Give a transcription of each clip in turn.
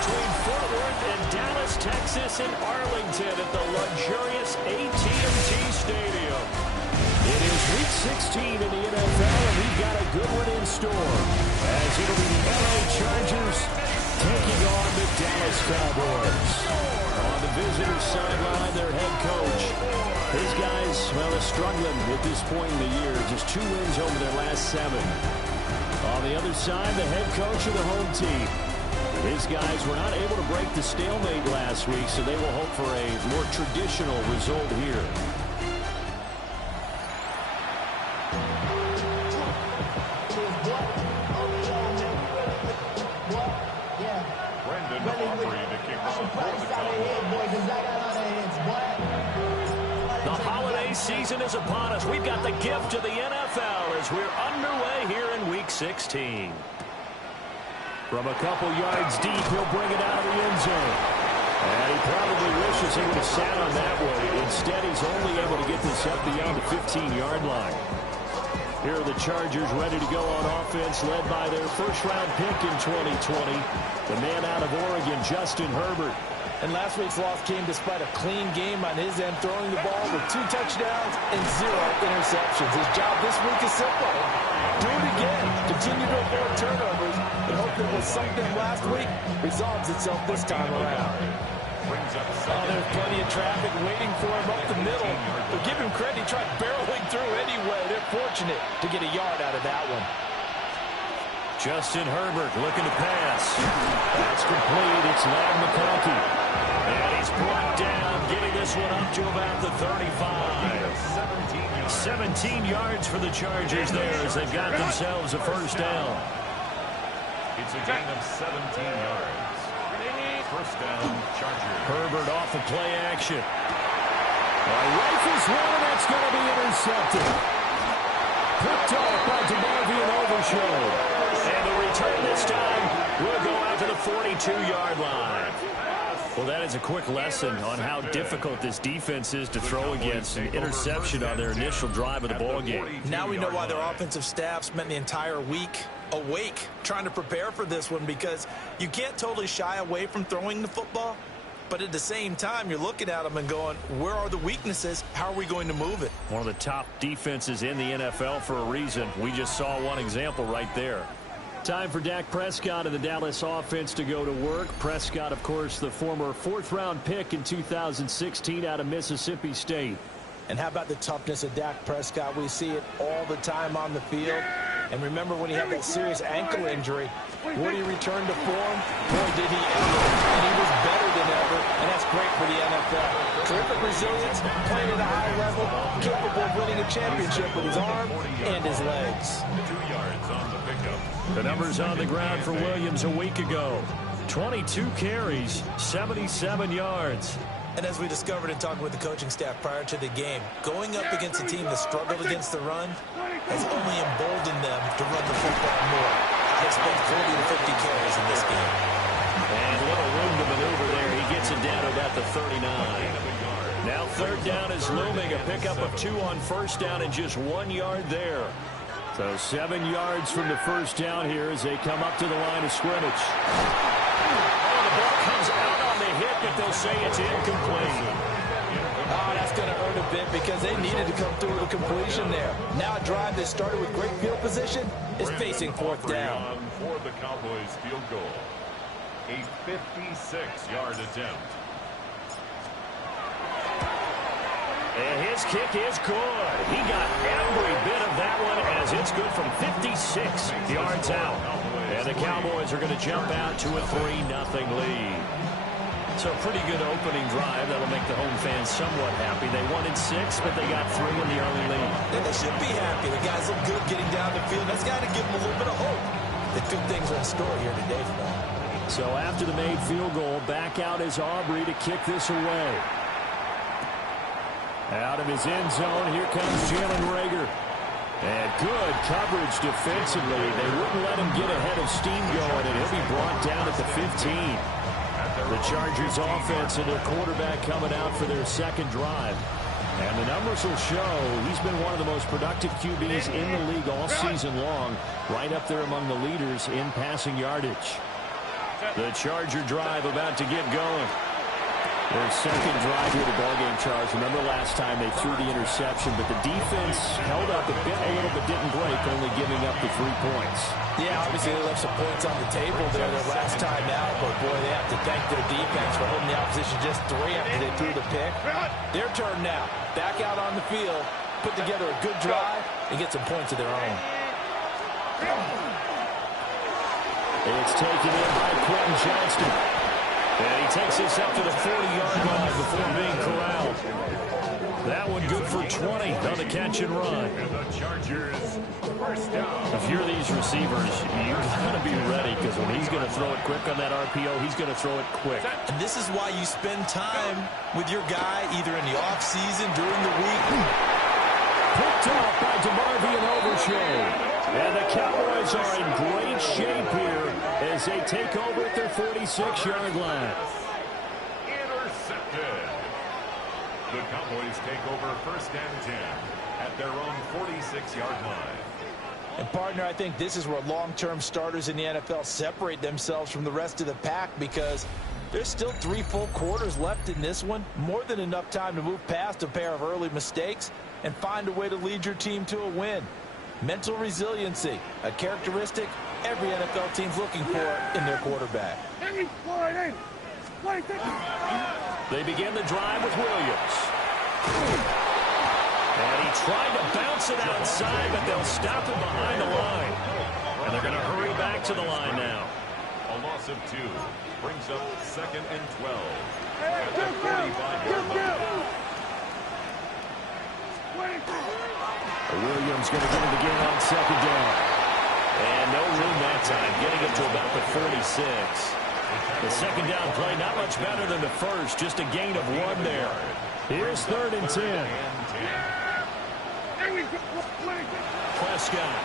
between Fort Worth and Dallas, Texas, and Arlington at the luxurious AT&T Stadium. It is Week 16 in the NFL, and we've got a good one in store, as it'll be the LA Chargers taking on the Dallas Cowboys. On the visitors' sideline, their head coach. His guys, well, they're struggling at this point in the year. Just 2 wins over their last 7. On the other side, the head coach of the home team. His guys were not able to break the stalemate last week, so they will hope for a more traditional result here. The holiday season is upon us. We've got the gift of the NFL as we're underway here in Week 16. From a couple yards deep, he'll bring it out of the end zone. And he probably wishes he would have sat on that one. Instead, he's only able to get this up beyond the 15-yard line. Here are the Chargers ready to go on offense, led by their first-round pick in 2020, the man out of Oregon, Justin Herbert. And last week's loss came despite a clean game on his end, throwing the ball with 2 touchdowns and 0 interceptions. His job this week is simple. Do it again. Continue to avoid turnovers and hope that what sunk them last week resolves itself this time around. Oh, there's plenty of traffic waiting for him up the middle. But give him credit, he tried barreling through anyway. They're fortunate to get a yard out of that one. Justin Herbert looking to pass. That's complete. It's Ladd McConkey. And he's brought down, getting this one up to about the 35. 17 yards for the Chargers there as they've got themselves a first down. It's a gain of 17 yards. First down, Chargers. Herbert off of play action. Rifles one, and that's going to be intercepted. Picked off by DeMarvion Overshown. And the return this time will go out to the 42-yard line. Well, that is a quick lesson on how difficult this defense is to throw against. An interception on their initial drive of the ballgame. Now we know why their offensive staff spent the entire week awake trying to prepare for this one, because you can't totally shy away from throwing the football, but at the same time you're looking at them and going, where are the weaknesses? How are we going to move it? One of the top defenses in the NFL for a reason. We just saw one example right there. Time for Dak Prescott and the Dallas offense to go to work. Prescott, of course, the former 4th-round pick in 2016 out of Mississippi State. And how about the toughness of Dak Prescott? We see it all the time on the field. And remember when he had that serious ankle injury, when he returned to form, boy, did he ever. And he was better than ever, and that's great for the NFL. Terrific resilience, playing at a high level, capable of winning a championship with his arm and his legs. 2 yards on the pickup. The numbers on the ground for Williams a week ago. 22 carries, 77 yards. And as we discovered in talking with the coaching staff prior to the game, going up against a team that struggled against the run has only emboldened them to run the football more. I expect 40 to 50 carries in this game. And a little room to maneuver there. He gets it down to about the 39. Now 3rd down is looming. A pickup of 2 on first down and just 1 yard there. So 7 yards from the first down here as they come up to the line of scrimmage. The ball comes out on the hit, but they'll say it's incomplete. Oh, that's going to hurt a bit because they needed to come through with a completion there. Now a drive that started with great field position is facing 4th down. For the Cowboys field goal. A 56-yard attempt. And his kick is good. He got every bit of that one as it's good from 56 yards out. And the Cowboys are going to jump out to a 3-0 lead. So a pretty good opening drive. That'll make the home fans somewhat happy. They wanted 6, but they got 3 in the early lead. And they should be happy. The guys look good getting down the field. That's got to give them a little bit of hope that good things are in store here today for them. So after the made field goal, back out is Aubrey to kick this away. Out of his end zone, here comes Jalen Reagor. And good coverage defensively. They wouldn't let him get ahead of steam going, and he'll be brought down at the 15. The Chargers offense and their quarterback coming out for their 2nd drive. And the numbers will show he's been one of the most productive QBs in the league all season long, right up there among the leaders in passing yardage. The Charger drive about to get going. Their second drive here to ballgame, Charles. Remember last time they threw the interception, but the defense held up a little but didn't break, only giving up the 3 points. Yeah, obviously they left some points on the table there their last time out, but boy, they have to thank their defense for holding the opposition just 3 after they threw the pick. Their turn now. Back out on the field, put together a good drive, and get some points of their own. It's taken in by Quentin Johnston. And he takes this up to the 40-yard line before being corralled. That one good for 20 on the catch and run. And the Chargers first down. If you're these receivers, you got to be ready, because when he's going to throw it quick on that RPO, he's going to throw it quick. And this is why you spend time with your guy either in the offseason, during the week. Picked off by DeMarvion Overshow. And the Cowboys are in great shape here as they take over at their 46-yard line. Intercepted. The Cowboys take over first and 10 at their own 46-yard line. And, partner, I think this is where long-term starters in the NFL separate themselves from the rest of the pack, because there's still 3 full quarters left in this one. More than enough time to move past a pair of early mistakes and find a way to lead your team to a win. Mental resiliency, a characteristic every NFL team's looking for in their quarterback. They begin the drive with Williams. And he tried to bounce it outside, but they'll stop him behind the line. And they're going to hurry back to the line now. A loss of 2 brings up 2nd and 12 at the 45-yard line. Williams going to get it again on 2nd down. And no room that time, getting it to about the 46. The 2nd down play, not much better than the first, just a gain of 1 there. Here's 3rd and 10. Prescott.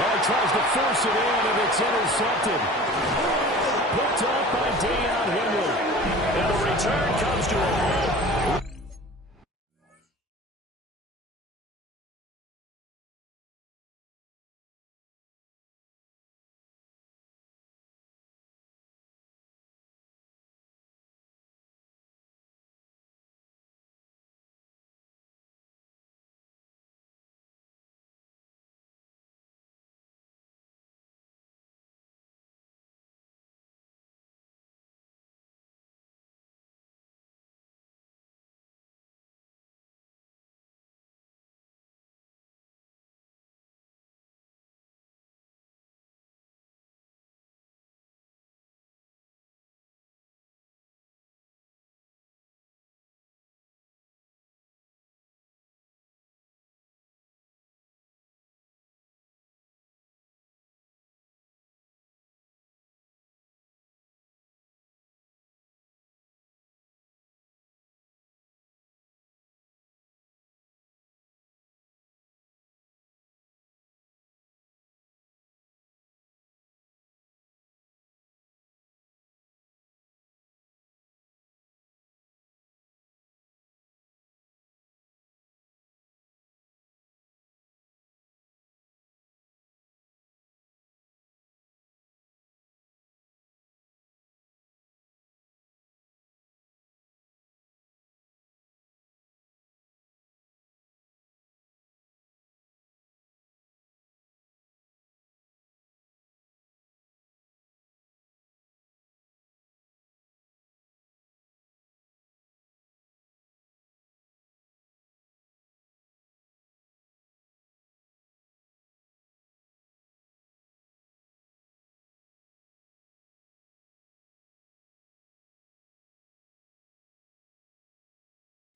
Oh, tries to force it in, and it's intercepted. Picked up by Deion Henry. And the return comes to a halt.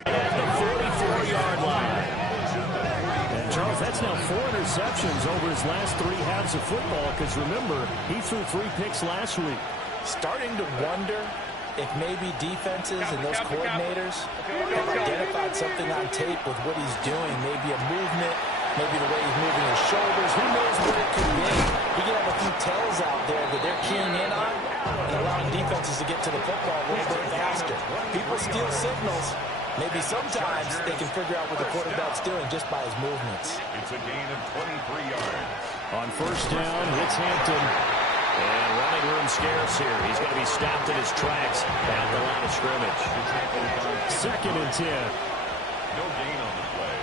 At the 44-yard line. And, Charles, that's now 4 interceptions over his last 3 halves of football, because, remember, he threw 3 picks last week. Starting to wonder if maybe defenses and those coordinators have identified something on tape with what he's doing. Maybe a movement, maybe the way he's moving his shoulders. Who knows what it could be? We could have a few tells out there that they're keying in on and allowing defenses to get to the football a little bit faster. People steal signals. Maybe sometimes they can figure out what the quarterback's doing just by his movements. It's a gain of 23 yards. On 1st down, it's Hampton. And running room scarce here. He's going to be stopped in his tracks at the line of scrimmage. 2nd and 10. No gain on the play.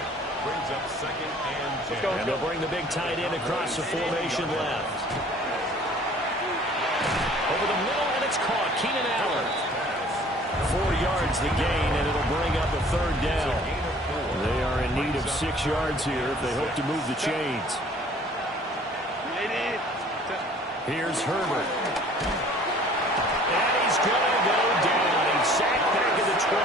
Brings up 2nd and 10. And they'll bring the big tight end across the formation left. Over the middle, and it's caught. Keenan Allen. 4 yards the gain, and it'll bring up a 3rd down. They are in need of 6 yards here if they hope to move the chains. Here's Herbert. And he's going to go down. He's sacked back at the 24.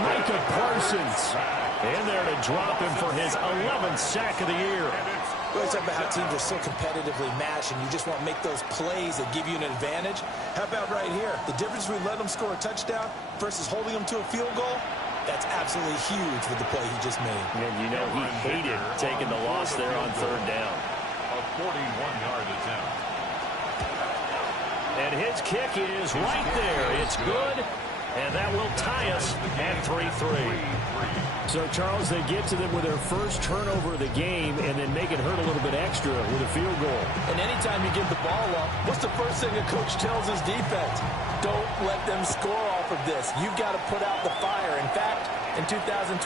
Micah Parsons in there to drop him for his 11th sack of the year. We always talk about how teams are so competitively matched, and you just want to make those plays that give you an advantage. How about right here? The difference between letting them score a touchdown versus holding them to a field goal, that's absolutely huge with the play he just made. And you know he hated taking the loss there on 3rd down. A 41-yard attempt. And his kick is right there. It's good, and that will tie us at 3-3. So, Charles, they get to them with their first turnover of the game and then make it hurt a little bit extra with a field goal. And anytime you give the ball up, what's the first thing a coach tells his defense? Don't let them score off of this. You've got to put out the fire. In fact, in 2021,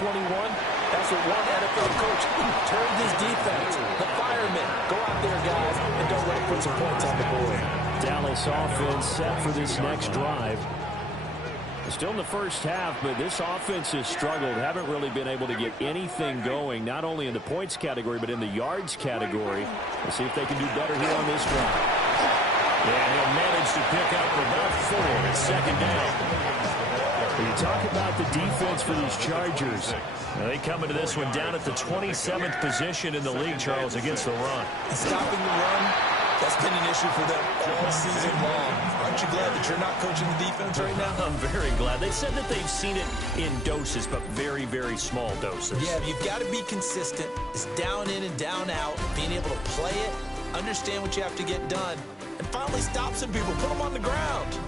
that's what one NFL coach turned his defense. The firemen. Go out there, guys, and don't let them put some points on the board. Dallas offense set for this next drive. Still in the first half, but this offense has struggled. Haven't really been able to get anything going, not only in the points category, but in the yards category. Let's see if they can do better here on this drive. Yeah, he'll manage to pick up about 4 at 2nd down. When you talk about the defense for these Chargers, Now they come into this one down at the 27th position in the league, Charles, against the run. and stopping the run, that's been an issue for them all season long. Aren't you glad that you're not coaching the defense right now? I'm very glad. They said that they've seen it in doses, but very, very small doses. Yeah, you've got to be consistent. It's down in and down out, being able to play it, understand what you have to get done, and finally stop some people, put them on the ground.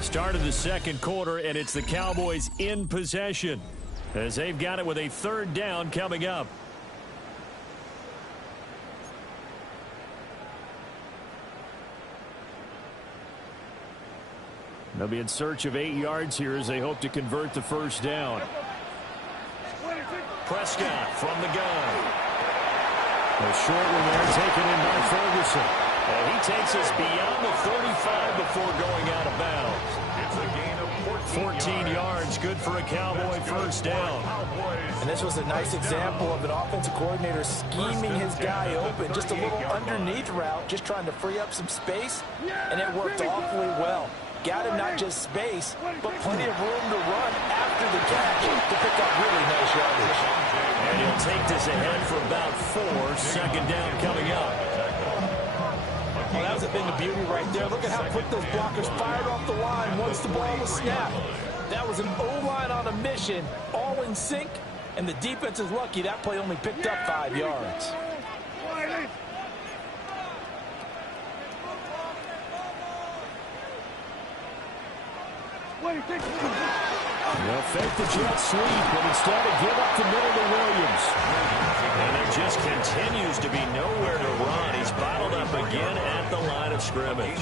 Start of the 2nd quarter, and it's the Cowboys in possession as they've got it with a 3rd down coming up. They'll be in search of 8 yards here as they hope to convert the 1st down. Prescott from the gun. A short one there taken in by Ferguson. And he takes us beyond the 35 before going out of bounds. It's a gain of 14 yards, good for a Cowboy 1st down. And this was a nice example of an offensive coordinator scheming his guy open. Just a little underneath route, just trying to free up some space, and it worked awfully well. Got him not just space, but plenty of room to run after the catch to pick up really nice yardage. And he'll take this ahead for about 4, 2nd down coming up. Well, that was a thing of beauty right there. Look at how quick those blockers fired off the line once the ball was snapped. That was an O-line on a mission, all in sync, and the defense is lucky that play only picked up 5 yards. They'll fake the jet sweep, but instead of give up the middle to Williams. And there just continues to be nowhere to run. He's bottled up again at the line of scrimmage.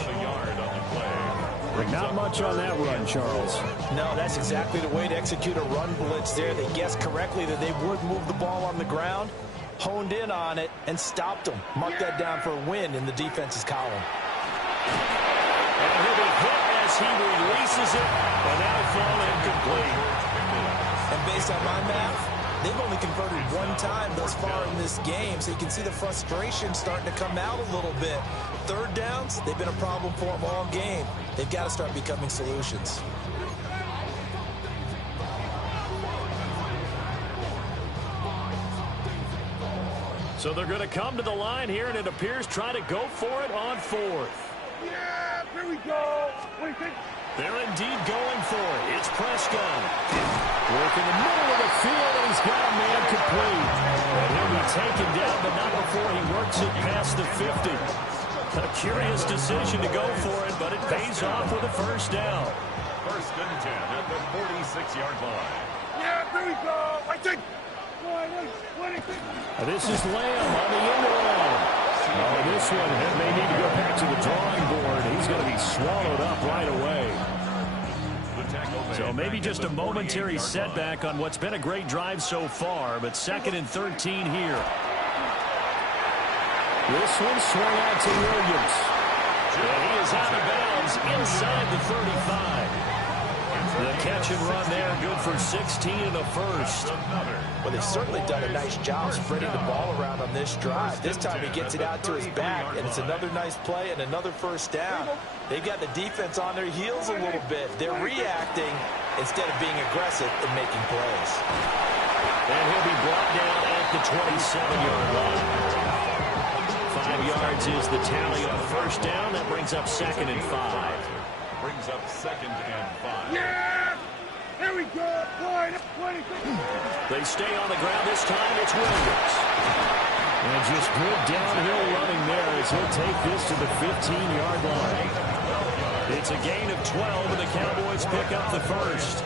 Not much on that run, Charles. No, that's exactly the way to execute a run blitz there. They guessed correctly that they would move the ball on the ground, honed in on it, and stopped them. Mark that down for a win in the defense's column. And he'll be hit as he releases it, and that'll fall incomplete. And based on my math, they've only converted 1 time thus far in this game, so you can see the frustration starting to come out a little bit. 3rd downs, they've been a problem for them all game. They've got to start becoming solutions. So they're going to come to the line here, and it appears try to go for it on 4th. Yeah, here we go. What do you think? They're indeed going for it. It's Prescott. Work in the middle of the field, and he's got a man complete. And he'll be taken down, but not before he works it past the 50. A curious decision to go for it, but it pays off with a first down. First and 10 at the 46-yard line. Yeah, here we go. I think. This is Lamb on the end around. Oh, this one may need to go back to the drawing board. He's going to be swallowed up right away. So maybe just a momentary setback on what's been a great drive so far, but 2nd and 13 here. This one swung out to Williams. And he is out of bounds inside the 35. The catch and run there, good for 16 and a first. Well, they've certainly done a nice job spreading the ball around on this drive. This time he gets it out to his back, and it's another nice play and another first down. They've got the defense on their heels a little bit. They're reacting instead of being aggressive and making plays. And he'll be brought down at the 27-yard line. 5 yards is the tally on first down. That brings up 2nd and 5. Brings up 2nd and 5. Yeah! Here we go. They stay on the ground this time. It's Williams. And just good downhill running there as he'll take this to the 15-yard line. It's a gain of 12, and the Cowboys pick up the first.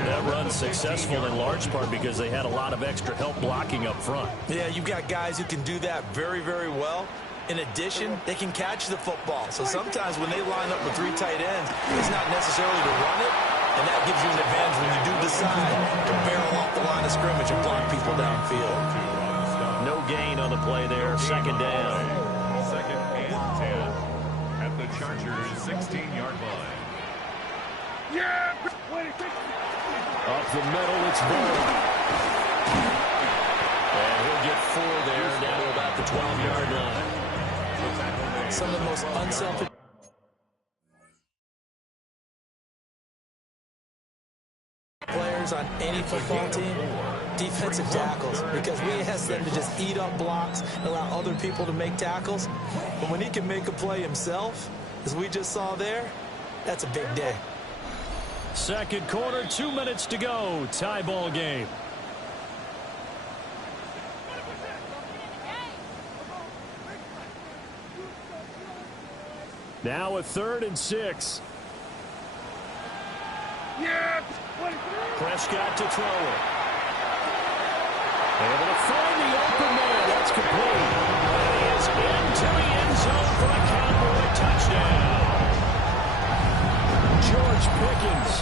That run's successful in large part because they had a lot of extra help blocking up front. Yeah, you've got guys who can do that very, very well. In addition, they can catch the football. So sometimes when they line up with 3 tight ends, it's not necessarily to run it, and that gives you an advantage when you do decide to barrel off the line of scrimmage and block people downfield. No gain on the play there. 2nd down. 2nd and 10 at the Chargers' 16-yard line. Yeah! Up the middle, it's Ball. And he'll get 4 there, down to about the 12-yard line. Some of the most unselfish players on any football team, defensive tackles, because we ask them to just eat up blocks and allow other people to make tackles. But when he can make a play himself, as we just saw there, that's a big day. Second quarter, 2 minutes to go. Tie ball game. Now a 3rd and 6. Yeah! Prescott to throw it. Able to find the open man. That's complete. And he is into the end zone for a Cowboy touchdown. George Pickens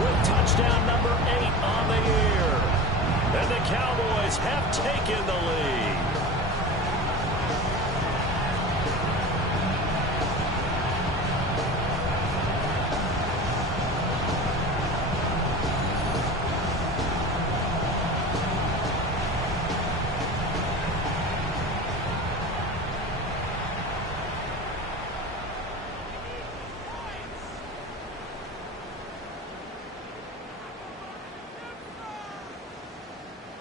with touchdown number 8 on the year. And the Cowboys have taken the lead.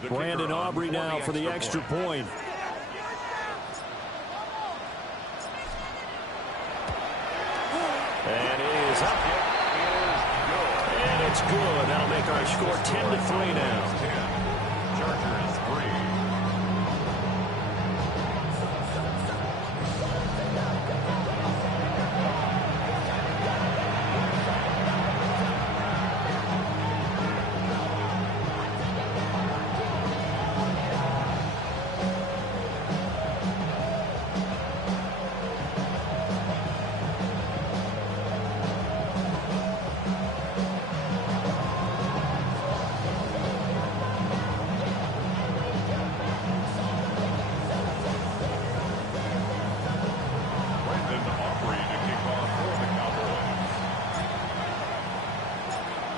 Brandon Aubrey now for the extra point. And it is up. And it's good. That'll make our score 10-3 now. Chargers 3.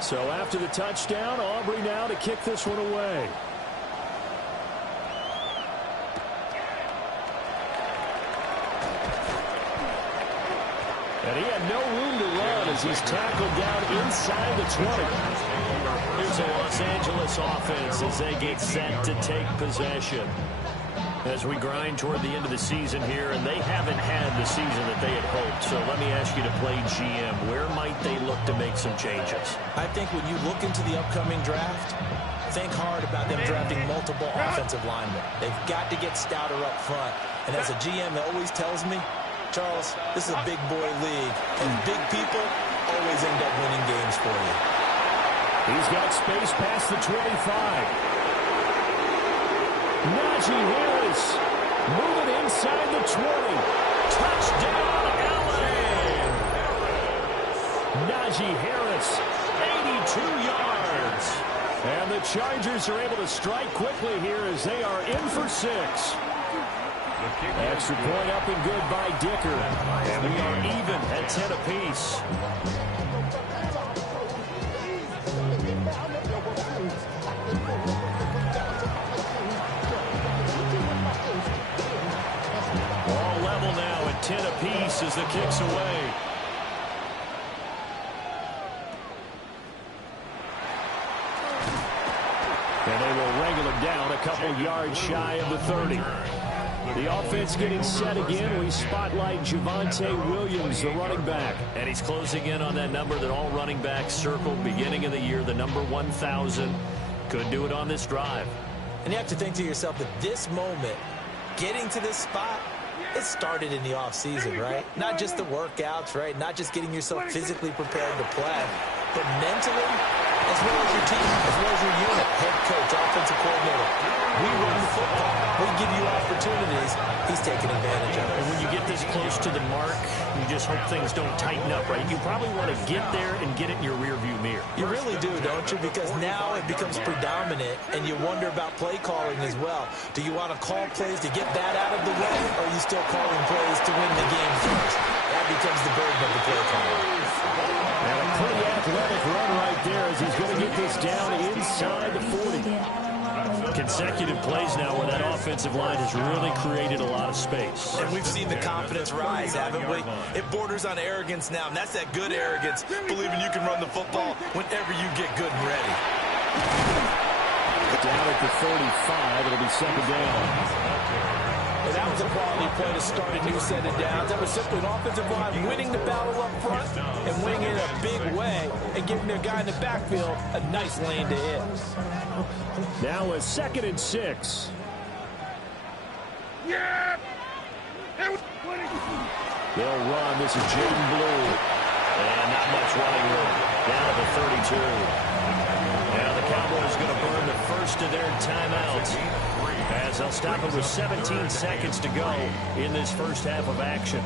So after the touchdown, Aubrey now to kick this one away. And he had no room to run as he's tackled down inside the 20. Here's a Los Angeles offense as they get set to take possession. As we grind toward the end of the season here, and they haven't had the season that they had hoped. So let me ask you to play GM. Where might they look to make some changes? I think when you look into the upcoming draft, think hard about them drafting multiple offensive linemen. They've got to get stouter up front. And as a GM, it always tells me, Charles, this is a big boy league, and big people always end up winning games for you. He's got space past the 25. Najee Harris moving inside the 20. Touchdown, Allen! Najee Harris, 82 yards. And the Chargers are able to strike quickly here as they are in for 6. Extra point up and good by Dicker. And we are even at 10 apiece. All level now at 10 apiece as the kick's away. And they will wrangle him down a couple yards shy of the 30. The offense getting set again. We spotlight Javonte Williams, the running back. And he's closing in on that number that all running backs circled beginning of the year, the number 1,000. Could do it on this drive. And you have to think to yourself that this moment, getting to this spot, it started in the offseason, right? Not just the workouts, right? Not just getting yourself physically prepared to play, but mentally, as well as your team, as well as your unit, head coach, offensive coordinator. We run the football. We give you opportunities. He's taking advantage of it. And when you get this close to the mark, you just hope things don't tighten up, right? You probably want to get there and get it in your rearview mirror. You really do, don't you? Because now it becomes predominant, and you wonder about play calling as well. Do you want to call plays to get that out of the way, or are you still calling plays to win the game first? That becomes the burden of the play caller. And a pretty athletic run right there as he's going to get this down inside the 40. Consecutive plays now where that offensive line has really created a lot of space. And we've seen the confidence rise, haven't we? It borders on arrogance now, and that's that good arrogance, believing you can run the football whenever you get good and ready. Down at the 35, it'll be second down. And that was a quality play to start a new set of downs. That was simply an offensive line winning the battle up front and winning it a big way and giving their guy in the backfield a nice lane to hit. Now a 2nd and 6. Yeah! They'll run. This is Jaden Blue. And not much running room. Down to the 32. Now the Cowboys going to burn the first of their timeouts as they'll stop it with 17 seconds to go in this first half of action.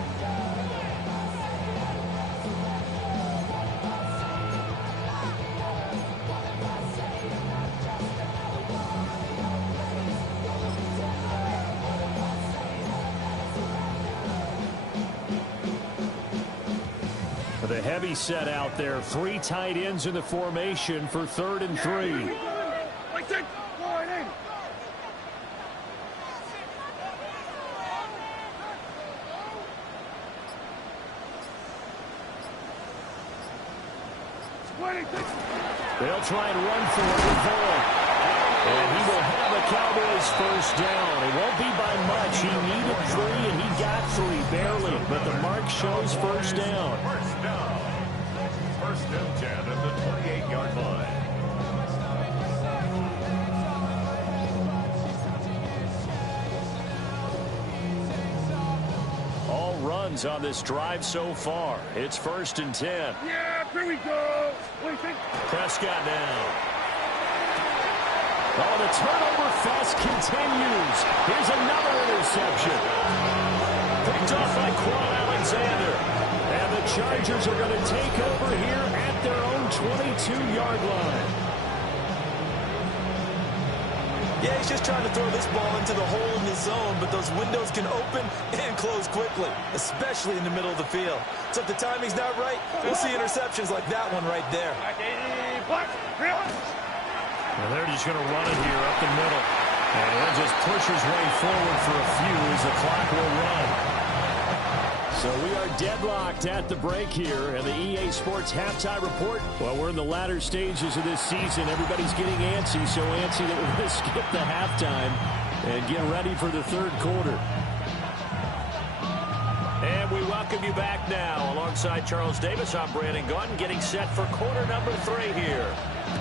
The heavy set out there. 3 tight ends in the formation for 3rd and 3. They'll try and run for it. And he will have a Cowboys first down. It won't be by much. He needed 3, and he got 3, barely. But the mark shows first down. First and 10 at the 28-yard line. All runs on this drive so far. It's 1st and 10. Yeah, here we go. What do you think? Prescott now. Oh, the turnover fest continues. Here's another interception. Picked off by Quan Alexander. And the Chargers are going to take over here at their own 22-yard line. Yeah, he's just trying to throw this ball into the hole in the zone, but those windows can open and close quickly, especially in the middle of the field. So if the timing's not right, we'll see interceptions like that one right there. Well, they're just going to run it here up the middle. And he'll just push his way forward for a few as the clock will run. So we are deadlocked at the break here, and the EA Sports halftime report. Well, we're in the latter stages of this season. Everybody's getting antsy, so antsy that we're going to skip the halftime and get ready for the 3rd quarter. And we welcome you back now. Alongside Charles Davis, I'm Brandon Gaunt, getting set for quarter number 3 here.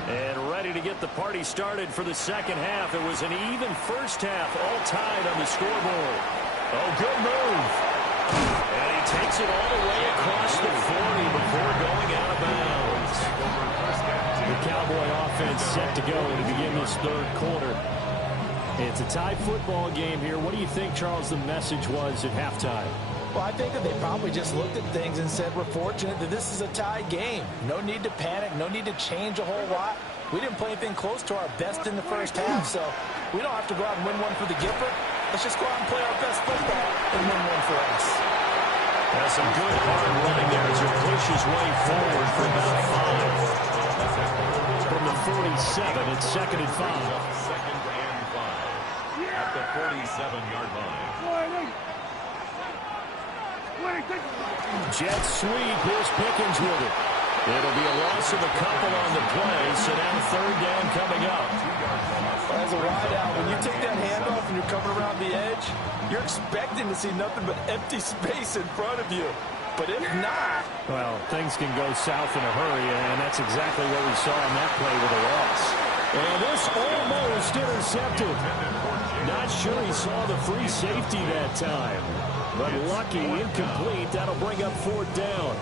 And ready to get the party started for the second half. It was an even first half, all tied on the scoreboard. Oh, good move. And he takes it all the way across the 40 before going out of bounds. The Cowboy offense set to go to begin this third quarter. It's a tie football game here. What do you think, Charles, the message was at halftime? Well, I think that they probably just looked at things and said, we're fortunate that this is a tie game. No need to panic. No need to change a whole lot. We didn't play anything close to our best in the first half, so we don't have to go out and win one for the Gifford. Let's just go out and play our best football and win one for us. That's some good hard running there as he pushes way forward for about 5. From the 47, it's 2nd and 5. 2nd and 5 at the 47-yard line. Jet sweep. Here's Pickens with it. It'll be a loss of a couple on the play, so now 3rd down coming up. As a wideout, when you take that handoff and you're coming around the edge, you're expecting to see nothing but empty space in front of you. But if not... Well, things can go south in a hurry, and that's exactly what we saw on that play with a loss. And this almost intercepted. Not sure he saw the free safety that time. But lucky, incomplete. That'll bring up 4th down.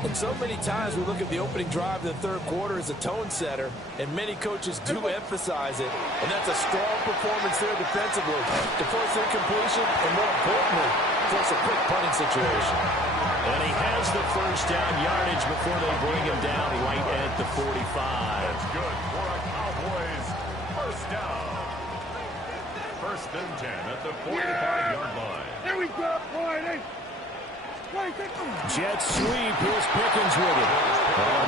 And so many times we look at the opening drive of the third quarter as a tone setter, and many coaches do emphasize it. And that's a strong performance there defensively to force incompletion and, more importantly, force a quick punting situation. And he has the 1st down yardage before they bring him down right at the 45. That's good for a Cowboys 1st down. 1st and 10 at the 45-yard line. Here we go, boy. Jet sweep. Here's Pickens with it.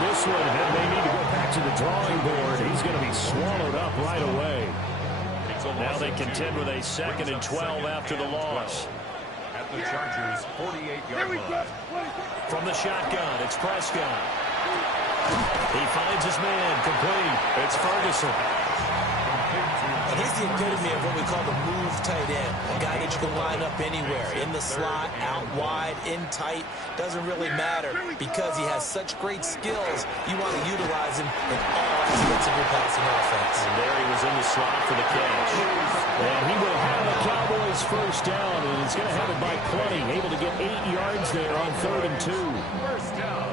This one may need to go back to the drawing board. He's going to be swallowed up right away. Now they contend with a 2nd and 12 after the loss. At the Chargers' 48-yard line. From the shotgun, it's Prescott. He finds his man, complete. It's Ferguson. And he's the epitome of what we call the move tight end. A guy that you can line up anywhere. In the slot, out wide, in tight. Doesn't really matter because he has such great skills. You want to utilize him in all aspects of your passing offense. And there he was in the slot for the catch. And he will have the Cowboys 1st down, and he's going to have it by plenty. Able to get 8 yards there on 3rd and 2. 1st down.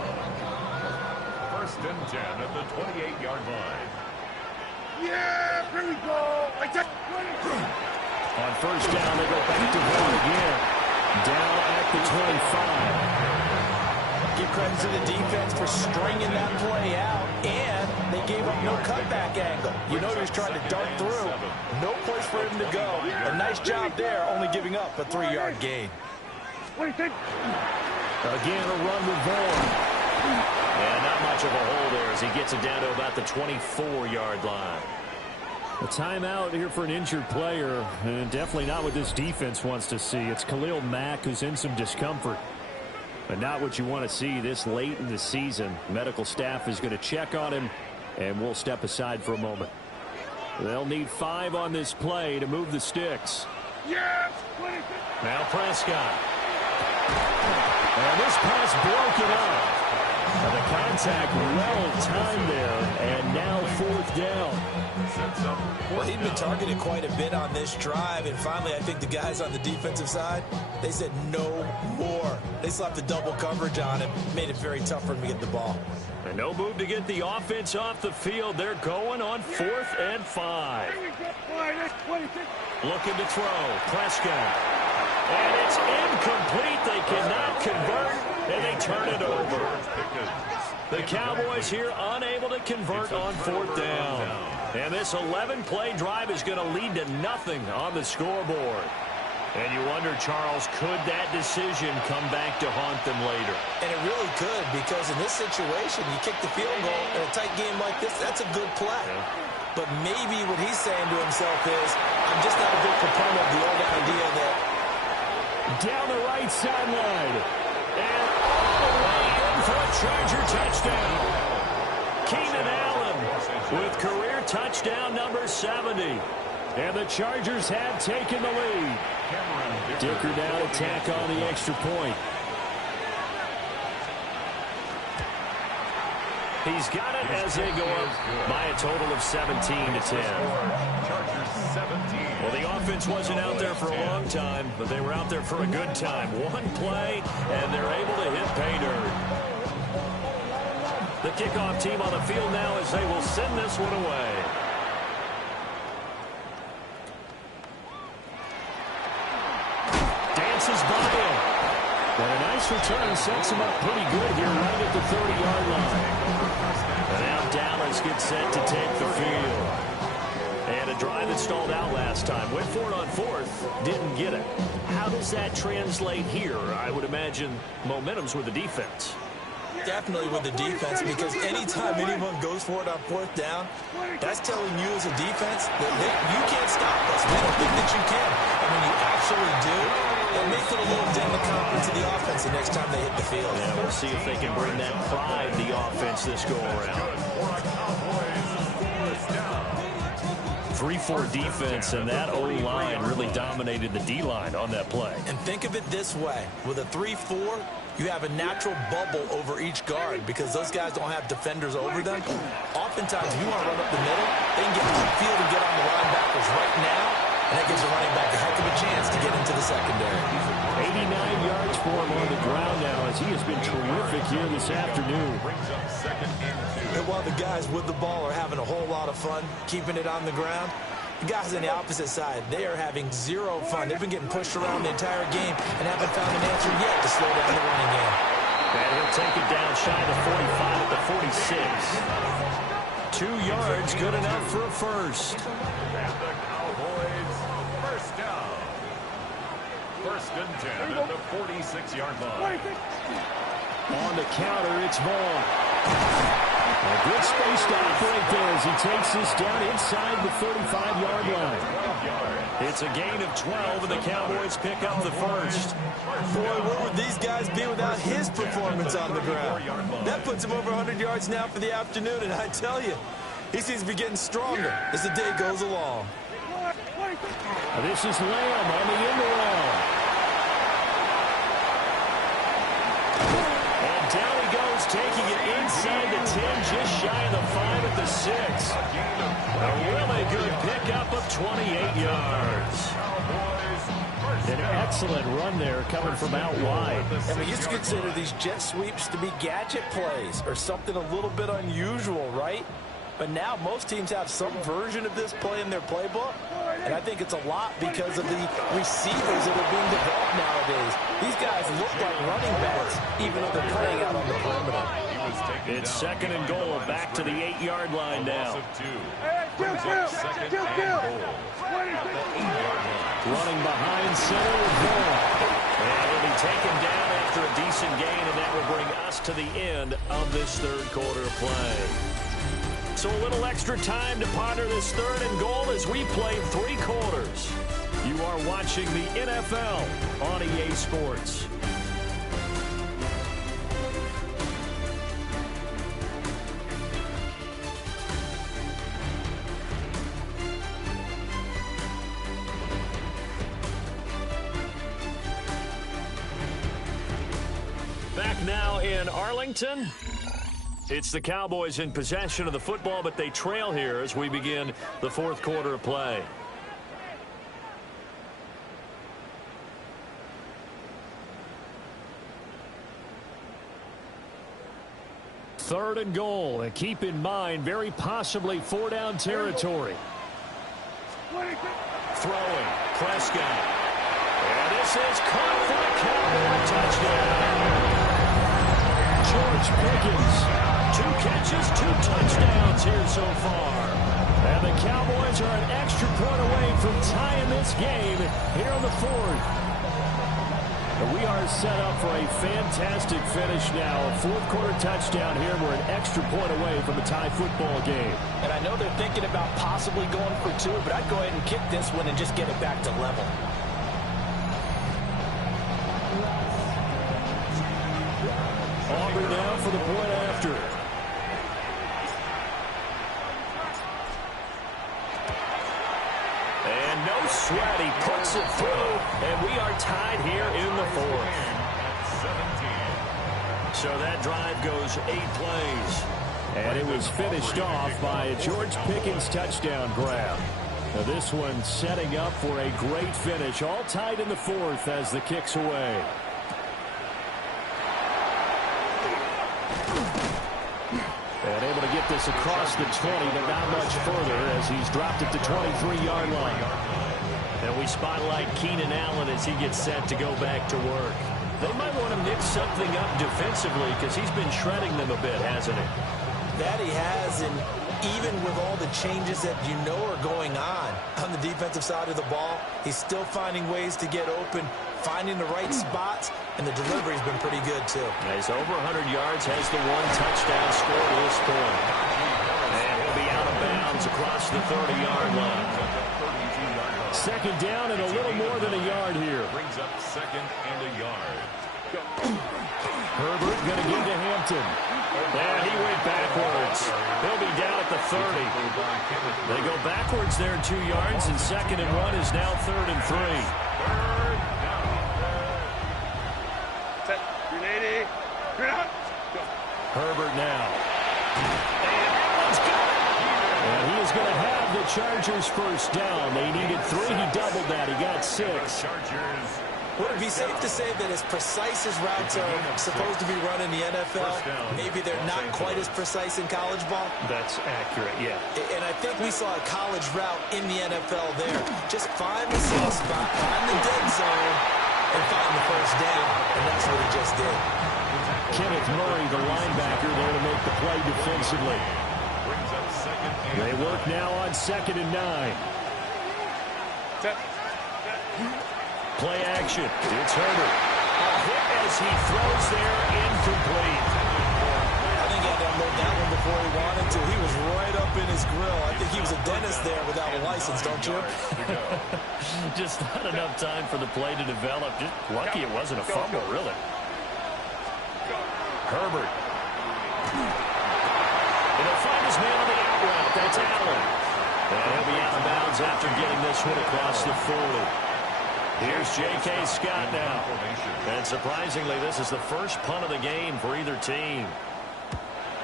1st and 10 at the 28-yard line. Yeah, here we go. On 1st down, they go back to one again. Down at the 25. Give credit to the defense for stringing that play out, and they gave up no cutback angle. You know he was trying to dart through. No place for him to go. A nice job there, only giving up a 3-yard gain. What do you think? Again, a run with Vaughn. And not much of a hole there as he gets it down to about the 24-yard line. A timeout here for an injured player, and definitely not what this defense wants to see. It's Khalil Mack who's in some discomfort, but not what you want to see this late in the season. Medical staff is going to check on him, and we'll step aside for a moment. They'll need 5 on this play to move the sticks. Yes! Now Prescott. And this pass broken up. The contact well timed there, and now 4th down. Well, he'd been targeted quite a bit on this drive, and finally I think the guys on the defensive side, they said no more. They slapped the double coverage on him, made it very tough for him to get the ball. And no move to get the offense off the field. They're going on 4th and 5. Looking to throw. Prescott. And it's incomplete. They cannot convert, and they turn it over. The Cowboys here unable to convert on 4th down. And this 11-play drive is going to lead to nothing on the scoreboard. And you wonder, Charles, could that decision come back to haunt them later? And it really could, because in this situation, you kick the field goal in a tight game like this, that's a good play. Yeah. But maybe what he's saying to himself is, I'm just not a big proponent of the old idea that... Down the right sideline. And all the way in for a Charger touchdown. Keenan Allen with career touchdown number 70. And the Chargers have taken the lead. Dicker now to tack on the extra point. He's got it as they go up by a total of 17-10. Chargers 17. Well, the offense wasn't out there for a long time, but they were out there for a good time. One play, and they're able to hit pay dirt. The kickoff team on the field now as they will send this one away. Dances by him. And a nice return sets him up pretty good here right at the 30-yard line. And now Dallas gets set to take the field. And a drive that stalled out last time. Went for it on fourth. Didn't get it. How does that translate here? I would imagine momentum's with the defense. Definitely with the defense, because anytime anyone goes for it on fourth down, that's telling you as a defense that you can't stop us. We don't think that you can. And when you actually do, it may put a little dent in the confidence of the offense the next time they hit the field. Yeah, we'll see if they can bring that pride to the offense this go-around. 3-4 defense, and that O-line really dominated the D-line on that play. And think of it this way. With a 3-4, you have a natural bubble over each guard because those guys don't have defenders over them. Oftentimes, if you want to run up the middle, they can get upfield and get on the linebackers right now, and that gives the running back a heck of a chance to get into the secondary. 89 yards for him on the ground now as he has been terrific here this afternoon. And while the guys with the ball are having a whole lot of fun keeping it on the ground, the guys on the opposite side, they are having zero fun. They've been getting pushed around the entire game and haven't found an answer yet to slow down the running game. And he'll take it down shy of the 45 at the 46. 2 yards, good enough for a first. And the Cowboys first down. First and 10 at the 46-yard line. On the counter, it's Vaughn. A good space to operate there as he takes this down inside the 35-yard line. It's a gain of 12, and the Cowboys pick up the first. Boy, where would these guys be without his performance on the ground? That puts him over 100 yards now for the afternoon, and I tell you, he seems to be getting stronger as the day goes along. This is Lamb on the end around. And down he goes, taking it inside the 10, just shy of the 5 at the 6. A really good pickup of 28 yards. An excellent run there coming from out wide. And we used to consider these jet sweeps to be gadget plays or something a little bit unusual, right? But now most teams have some version of this play in their playbook, and I think it's a lot because of the receivers that are being developed nowadays. These guys look like running backs, even though they're playing out on the perimeter. It's second and goal, back to the 8-yard line now. Running behind center with Vaughn. And he'll be taken down after a decent gain, and that will bring us to the end of this third quarter of play. So a little extra time to ponder this third and goal as we play 3 quarters. You are watching the NFL on EA Sports. Back now in Arlington. It's the Cowboys in possession of the football, but they trail here as we begin the fourth quarter of play. Third and goal, and keep in mind, very possibly 4-down territory. Throwing, Prescott. And this is caught for a Cowboy touchdown. George Pickens. 2 catches, 2 touchdowns here so far. And the Cowboys are an extra point away from tying this game here in the fourth. And we are set up for a fantastic finish now. A fourth quarter touchdown here. We're an extra point away from a tie football game. And I know they're thinking about possibly going for 2, but I'd go ahead and kick this one and just get it back to level. Aubrey now for the point after. And no sweat, he puts it through, and we are tied here in the fourth. So that drive goes 8 plays. And it was finished off by a George Pickens touchdown grab. Now this one setting up for a great finish. All tied in the fourth as the kick's away. And able to get this across the 20, but not much further as he's dropped it to 23-yard line. And we spotlight Keenan Allen as he gets set to go back to work. They might want to mix something up defensively because he's been shredding them a bit, hasn't he? That he has, and even with all the changes that you know are going on the defensive side of the ball, he's still finding ways to get open, finding the right spots, and the delivery's been pretty good, too. He's over 100 yards, has the one touchdown score to this point. And he'll be out of bounds across the 30-yard line. Second down and a little more than a yard here. Brings up second and a yard. Herbert going to give to Hampton. And he went backwards. He'll be down at the 30. They go backwards there 2 yards, and second and 1 is now 3rd and 3. Set. 380. Herbert now. And Allen's got it. And he is going to have the Chargers first down. They needed 3. He doubled that. He got 6. Would it be safe to say that as precise as routes are supposed to be run in the NFL, maybe they're not quite as precise in college ball? That's accurate, yeah. And I think we saw a college route in the NFL there. Just find the soft spot, find the dead zone, and find the first down. And that's what he just did. Kenneth Murray, the linebacker, there to make the play defensively. They work now on 2nd and 9. Play action. It's Herbert. A hit as he throws there, incomplete. I think he had to unload that one before he wanted to. He was right up in his grill. I think he was a dentist there without a license, don't you? Just not enough time for the play to develop. Just lucky it wasn't a fumble, really. Herbert. And he'll find his man on the out route. That's Allen. And he'll be out of bounds after getting this one across the 40. Here's J.K. Scott now. And surprisingly, this is the first punt of the game for either team.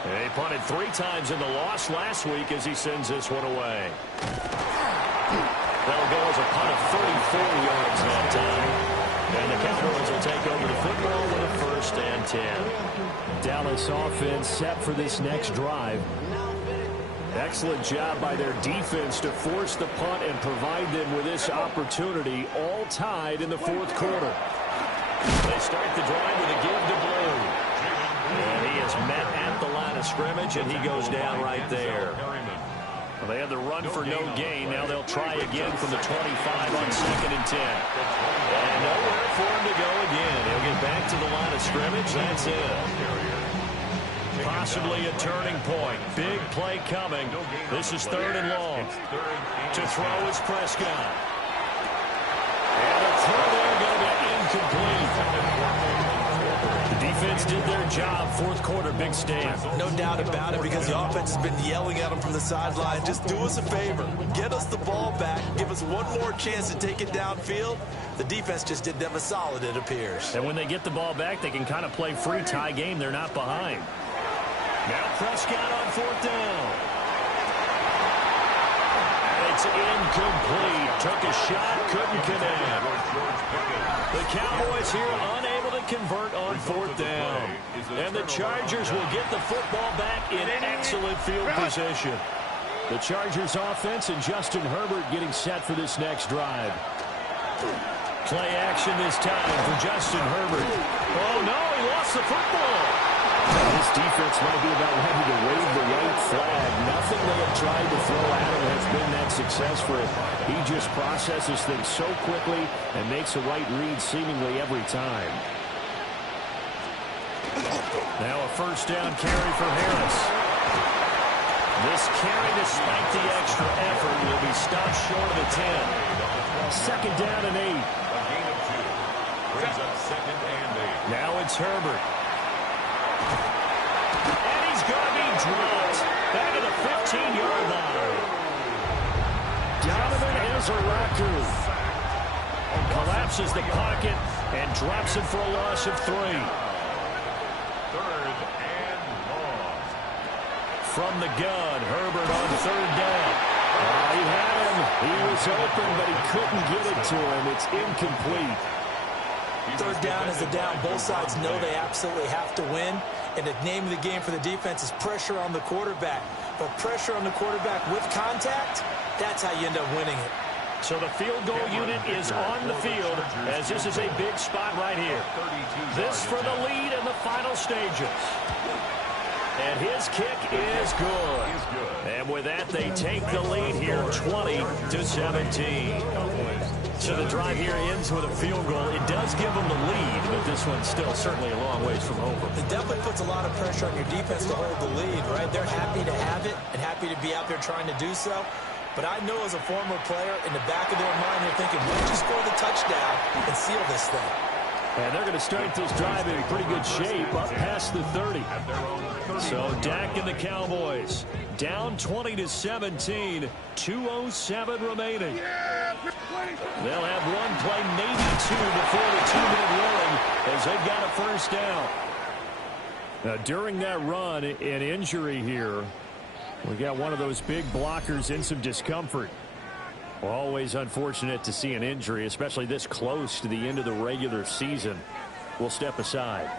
They punted 3 times in the loss last week as he sends this one away. That'll go as a punt of 34 yards that time. And the Cowboys will take over the football with a 1st and 10. Dallas offense set for this next drive. Excellent job by their defense to force the punt and provide them with this opportunity, all tied in the 4th quarter. They start the drive with a give to Blue. And he is met at the line of scrimmage, and he goes down right there. Well, they had the run for no gain. Now they'll try again from the 25 on 2nd and 10. And nowhere for him to go again. He'll get back to the line of scrimmage. That's it. Possibly a turning point. Big play coming. This is 3rd and long. To throw is Prescott. And a throw there going to be incomplete. The defense did their job. 4th quarter, big stand. No doubt about it, because the offense has been yelling at him from the sideline. Just do us a favor. Get us the ball back. Give us one more chance to take it downfield. The defense just did them a solid, it appears. And when they get the ball back, they can kind of play free tie game. They're not behind. Now Prescott on 4th down. And it's incomplete. Took a shot, couldn't connect. The Cowboys here unable to convert on 4th down. And the Chargers will get the football back in excellent field position. The Chargers offense and Justin Herbert getting set for this next drive. Play action this time for Justin Herbert. Oh no, he lost the football. This defense might be about ready to wave the white flag. Nothing they have tried to throw at him has been that successful. He just processes things so quickly and makes a right read seemingly every time. Now a 1st down carry for Harris. This carry, despite the extra effort, will be stopped short of the 10. 2nd down and 8. A gain of 2. Brings up 2nd and 8. Now it's Herbert. And he's going to be dropped back at the 15-yard line. Donovan Ezeraku collapses the pocket and drops it for a loss of 3. 3rd and long. from the gun. Herbert on third down. He had him. He was open, but he couldn't get it to him. It's incomplete. Third down is a down. Both sides know they absolutely have to win. And the name of the game for the defense is pressure on the quarterback. But pressure on the quarterback with contact, that's how you end up winning it. So the field goal unit is on the field as this is a big spot right here. This for the lead in the final stages. And his kick is good. And with that, they take the lead here 20-17. So the drive here ends with a field goal. It does give them the lead, but this one's still certainly a long ways from over. It definitely puts a lot of pressure on your defense to hold the lead, right? They're happy to have it and happy to be out there trying to do so. But I know as a former player, in the back of their mind, they're thinking, why don't you score the touchdown and seal this thing? And they're going to start this drive in pretty good shape up past the 30. So Dak and the Cowboys down 20-17, 2:07 remaining. They'll have one play, maybe two, before the 2-minute warning as they've got a first down. Now, during that run, an injury here. We got one of those big blockers in some discomfort. Always unfortunate to see an injury, especially this close to the end of the regular season. We'll step aside.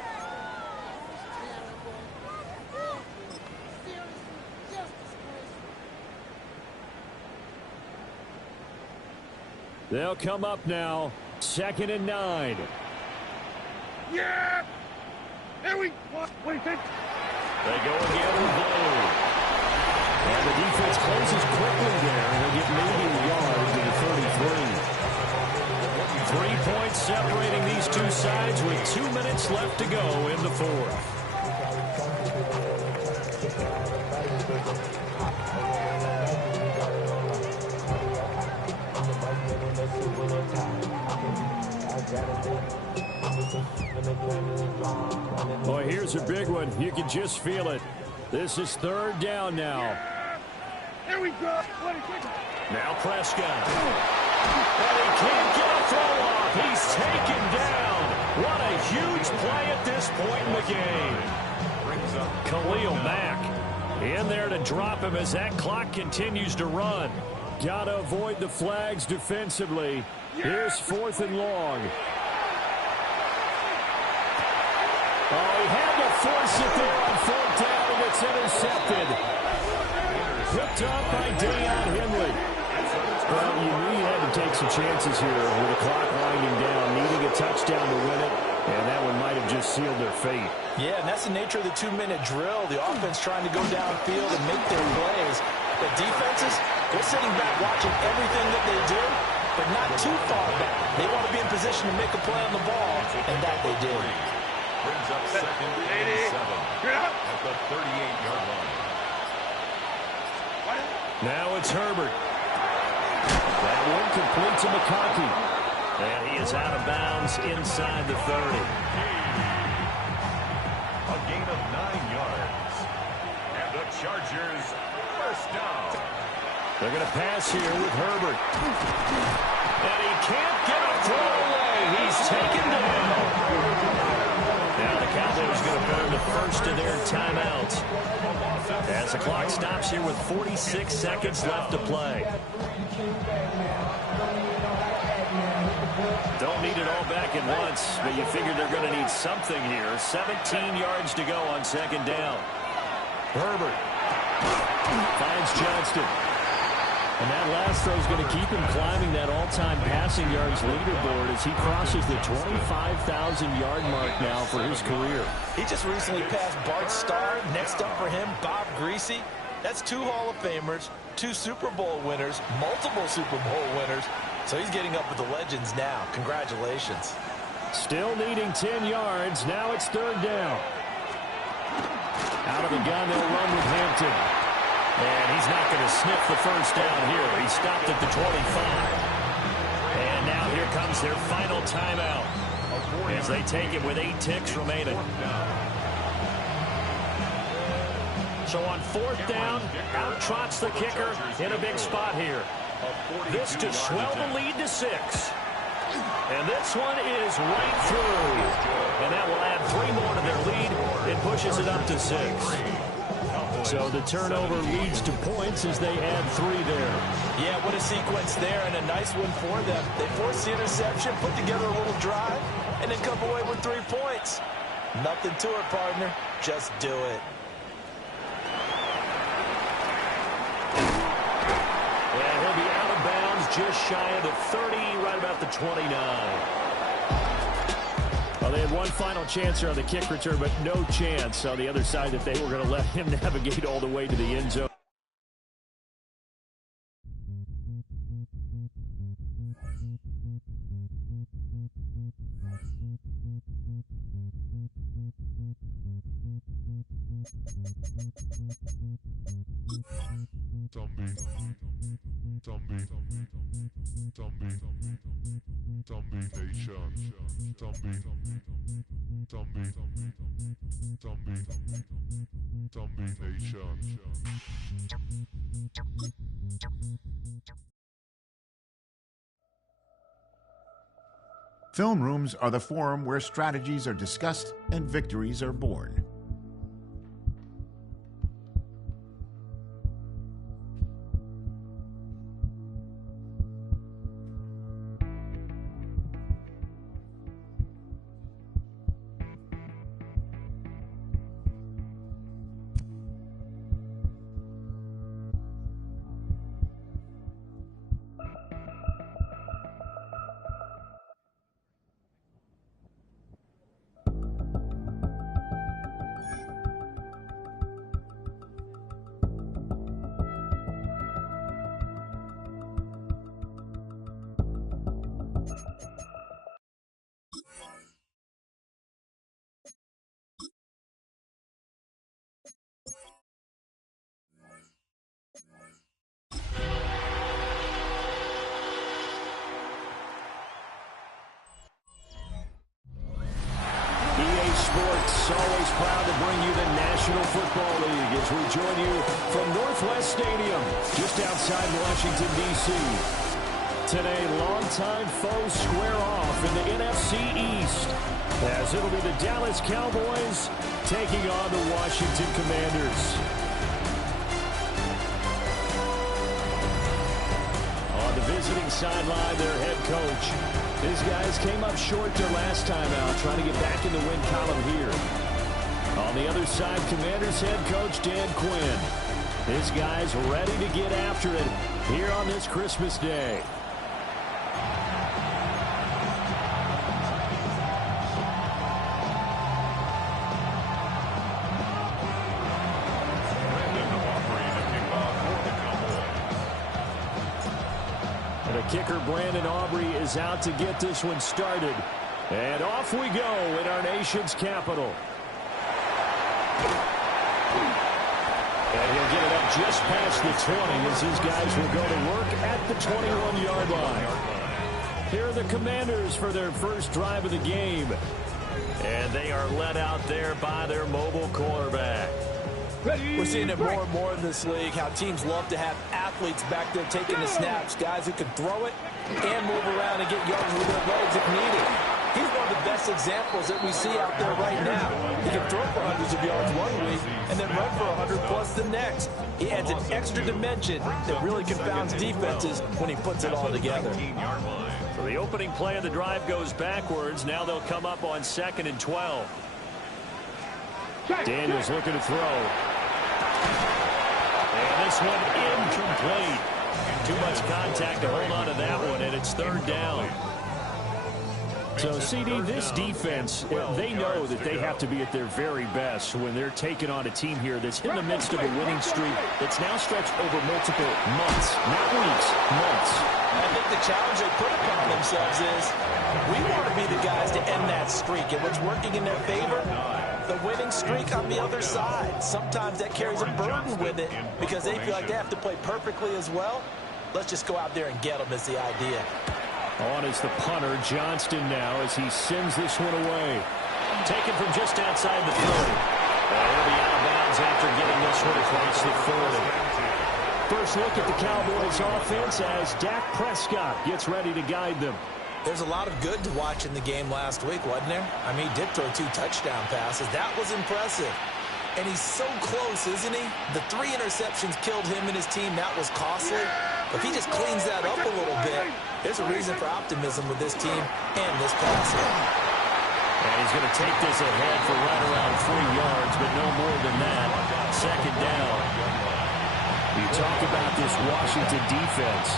They'll come up now, 2nd and 9. Yeah! There we go. What do you think? They go again with Blue. And the defense closes quickly there. They'll get maybe a yard to the 33. 3 points separating these two sides with 2 minutes left to go in the fourth. Boy, here's a big one. You can just feel it. This is 3rd down now. Here we go. Now Prescott. And he can't get a throw off. He's taken down. What a huge play at this point in the game. Khalil Mack in there to drop him as that clock continues to run. Got to avoid the flags defensively. Here's 4th and long. Oh, he had to force it there on 4th down, and it's intercepted. Picked up by Deion Henley. Well, you knew you had to take some chances here with the clock winding down, needing a touchdown to win it, and that one might have just sealed their fate. Yeah, and that's the nature of the 2-minute drill. The offense trying to go downfield and make their plays. The defenses, they're sitting back watching everything that they do, but not too far back. They want to be in position to make a play on the ball, and that they did. Brings up 2nd and 7 at the 38-yard line. Now it's Herbert. That one complete to McConkey. And he is out of bounds inside the 30. A gain of 9 yards. And the Chargers first down. They're going to pass here with Herbert. And he can't get a throw away. He's taken down. Now the Cowboys going to burn the first of their timeouts. As the clock stops here with 46 seconds left to play. Don't need it all back at once, but you figure they're going to need something here. 17 yards to go on 2nd down. Herbert finds Johnston. And that last throw is going to keep him climbing that all-time passing yards leaderboard as he crosses the 25,000-yard mark now for his career. He just recently passed Bart Starr. Next up for him, Bob Greasy. That's 2 Hall of Famers, 2 Super Bowl winners, multiple Super Bowl winners. So he's getting up with the legends now. Congratulations. Still needing 10 yards. Now it's 3rd down. Out of the gun, they'll run with Hampton. And he's not going to sniff the first down here. He stopped at the 25. And now here comes their final timeout as they take it with 8 ticks remaining. So on 4th down, out trots the kicker in a big spot here. This to swell the lead to 6. And this one is right through. And that will add 3 more to their lead. It pushes it up to 6. So the turnover leads to points as they add 3 there. Yeah, what a sequence there, and a nice one for them. They forced the interception, put together a little drive, and then come away with 3 points. Nothing to it, partner. Just do it. And he'll be out of bounds just shy of the 30, right about the 29. Well, they had one final chance here on the kick return, but no chance on the other side that they were going to let him navigate all the way to the end zone. Film rooms are the forum where strategies are discussed and victories are born. Sports, always proud to bring you the National Football League as we join you from Northwest Stadium, just outside Washington, D.C. Today, longtime foes square off in the NFC East, as it'll be the Dallas Cowboys taking on the Washington Commanders. On the visiting sideline, their head coach. These guys came up short their last time out, trying to get back in the win column here. On the other side, Commanders head coach Dan Quinn. His guys ready to get after it here on this Christmas Day. Kicker Brandon Aubrey is out to get this one started. And off we go in our nation's capital. And he'll get it up just past the 20 as his guys will go to work at the 21-yard line. Here are the Commanders for their first drive of the game. And they are led out there by their mobile quarterback. We're seeing it more and more in this league, how teams love to have athletes back there taking the snaps, guys who can throw it and move around and get yards with their legs if needed. He's one of the best examples that we see out there right now. He can throw for hundreds of yards one week and then run for 100+ the next. He adds an extra dimension that really confounds defenses when he puts it all together. So the opening play of the drive goes backwards. Now they'll come up on 2nd and 12. Daniels looking to throw. And this one incomplete. Too much contact to hold on to that one, and it's 3rd down. So, CD, this defense, they know that they have to be at their very best when they're taking on a team here that's in the midst of a winning streak that's now stretched over multiple months, not weeks, months. I think the challenge they put upon themselves is we want to be the guys to end that streak, and what's working in their favor, the winning streak on the other side. Sometimes that carries a burden with it because they feel like they have to play perfectly as well. Let's just go out there and get them is the idea. On is the punter, Johnston now, as he sends this one away. Taken from just outside the 30. He'll be out of bounds after getting this one across the 40. First look at the Cowboys offense as Dak Prescott gets ready to guide them. There's a lot of good to watch in the game last week, wasn't there? I mean, he did throw 2 touchdown passes. That was impressive. And he's so close, isn't he? The 3 interceptions killed him and his team. That was costly. If he just cleans that up a little bit, there's a reason for optimism with this team and this passing. And he's going to take this ahead for right around 3 yards, but no more than that. Second down. You talk about this Washington defense.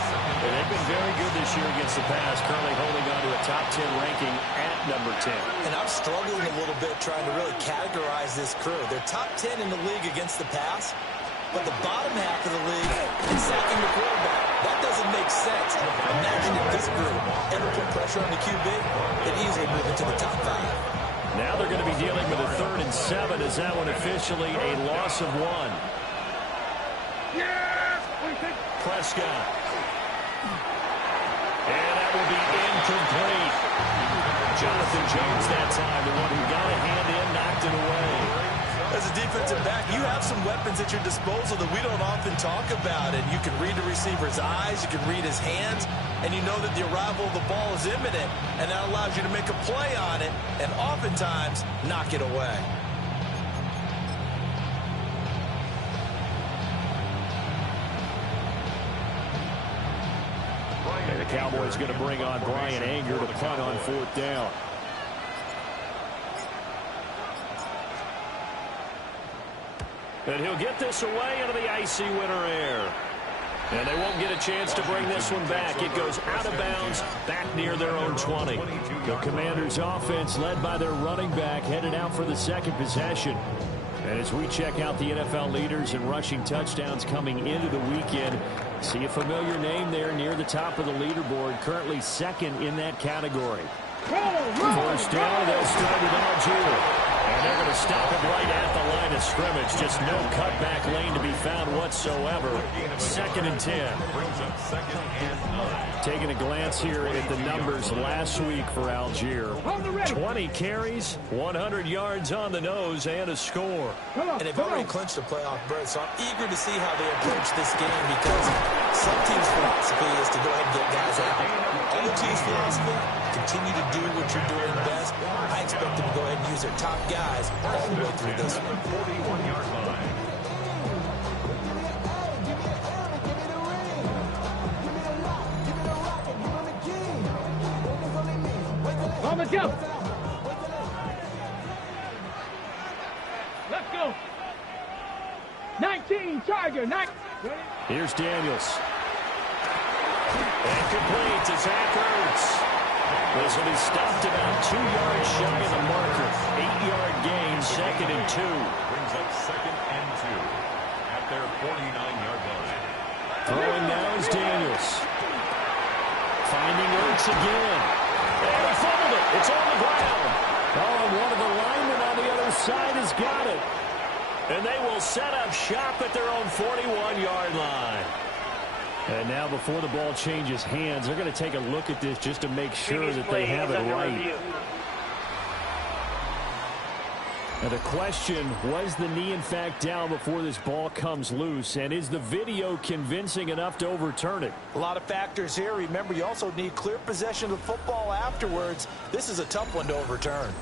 They've been very good this year against the pass, currently holding on to a top 10 ranking at number 10. And I'm struggling a little bit trying to really categorize this crew. They're top 10 in the league against the pass, but the bottom half of the league is sacking the quarterback. That doesn't make sense. Imagine if this group ever put pressure on the QB, they'd easily move into the top 5. Now they're going to be dealing with a 3rd and 7 as that one officially a loss of 1. Prescott. And that will be incomplete. Jonathan Jones that time, the one who got a hand in, knocked it away. As a defensive back, you have some weapons at your disposal that we don't often talk about. And you can read the receiver's eyes, you can read his hands, and you know that the arrival of the ball is imminent. And that allows you to make a play on it and oftentimes knock it away. And the Cowboys going to bring on Brian Anger to punt on 4th down. And he'll get this away into the icy winter air. And they won't get a chance to bring this one back. It goes out of bounds, back near their own 20. The Commanders' offense, led by their running back, headed out for the 2nd possession. And as we check out the NFL leaders in rushing touchdowns coming into the weekend, see a familiar name there near the top of the leaderboard, currently 2nd in that category. 1st down, they'll start with Algier. And they're going to stop it right at the line of scrimmage. Just no cutback lane to be found whatsoever. 2nd and 10. Taking a glance here at the numbers last week for Algier. 20 carries, 100 yards on the nose, and a score. And they've already clinched a playoff berth, so I'm eager to see how they approach this game because some teams' philosophy is to go ahead and get guys out. Other teams' philosophy, continue to do what you're doing best. I expect them to go ahead and use their top guys all the way through this one. 41-yard line. Let's go. Let's go. 19, Charger, 9. Here's Daniels. And complete to Zach Ertz. This one is stopped about 2 yards shy of the marker. 8-yard gain, 2nd and 2. Brings up 2nd and 2 at their 49-yard line. Throwing now is Daniels. Finding Ertz again. And he fumbled it. It's on the ground. Oh, and one of the linemen on the other side has got it. And they will set up shop at their own 41-yard line. And now before the ball changes hands, they're going to take a look at this just to make sure that they have it right. And the question, was the knee in fact down before this ball comes loose? And is the video convincing enough to overturn it? A lot of factors here. Remember, you also need clear possession of the football afterwards. This is a tough one to overturn.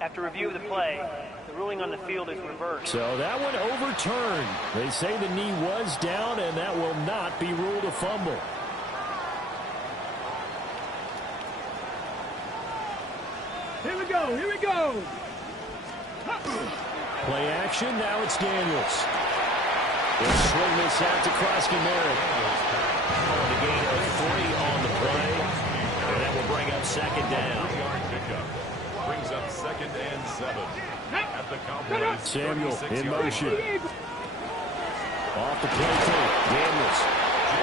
After review of the play, the ruling on the field is reversed. So that one overturned. They say the knee was down, and that will not be ruled a fumble. Here we go, here we go. Play action, now it's Daniels. They'll swing this out to Krosky Merritt. The gain of 3 on the play, and that will bring up 2nd down. 3-yard pickup. Brings up 2nd and 7 at the Cowboys. Samuel in motion. Off the play tape, Daniels.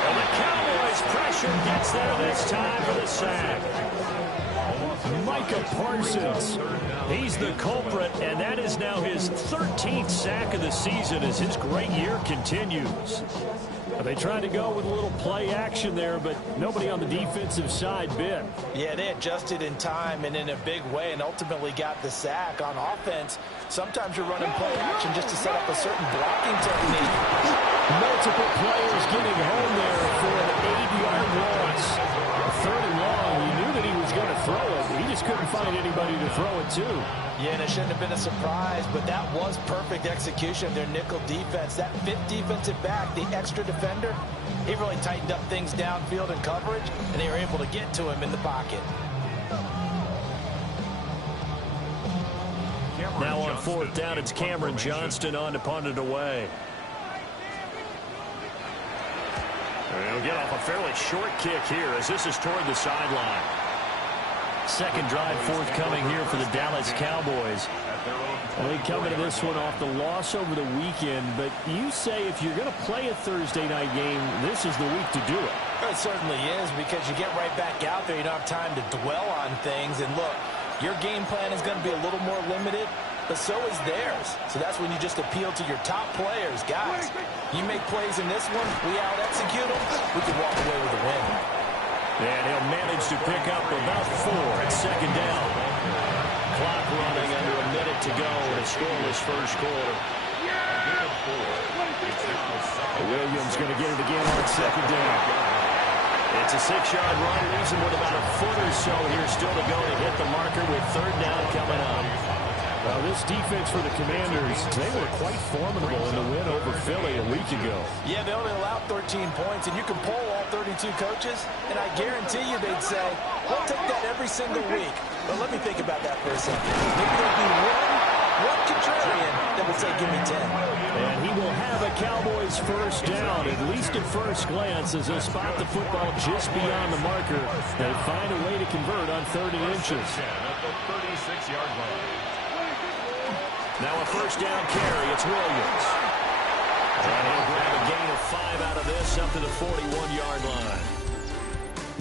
And the Cowboys pressure gets there this time for the sack. Micah Parsons, he's the culprit, and that is now his 13th sack of the season as his great year continues. They tried to go with a little play action there, but nobody on the defensive side bit. Yeah, they adjusted in time and in a big way and ultimately got the sack. On offense, sometimes you're running play action just to set up a certain blocking technique. Multiple players getting home there for an 8-yard loss. 3rd and long, you knew that he was going to throw it. He just couldn't find anybody to throw it to. Yeah, and it shouldn't have been a surprise, but that was perfect execution of their nickel defense. That fifth defensive back, the extra defender, he really tightened up things downfield in coverage, and they were able to get to him in the pocket. Now on fourth down, it's Cameron Johnston on to punt it away. He'll get off a fairly short kick here as this is toward the sideline. Second drive forthcoming here for the Dallas Cowboys. Well, they come into this one off the loss over the weekend, but you say if you're going to play a Thursday night game, this is the week to do it. It certainly is, because you get right back out there. You don't have time to dwell on things. And look, your game plan is going to be a little more limited, but so is theirs. So that's when you just appeal to your top players. Guys, you make plays in this one, we out-execute them, we can walk away with a win. And he'll manage to pick up about 4 at second down. Clock running under a minute to go in a scoreless first quarter. Williams going to get it again on second down. It's a 6-yard run, leaves him with about a foot or so here still to go to hit the marker with third down coming up. Well, this defense for the Commanders, they were quite formidable in the win over Philly a week ago. Yeah, they only allowed 13 points, and you can poll all 32 coaches, and I guarantee you they'd say, we'll take that every single week. But let me think about that for a second. Maybe there'll be one contrarian that would say, give me 10. And he will have a Cowboys first down, at least at first glance, as they'll spot the football just beyond the marker. They find a way to convert on 3rd and inches. At the 36-yard line. Now a first down carry, it's Williams. And he'll grab a gain of 5 out of this up to the 41-yard line.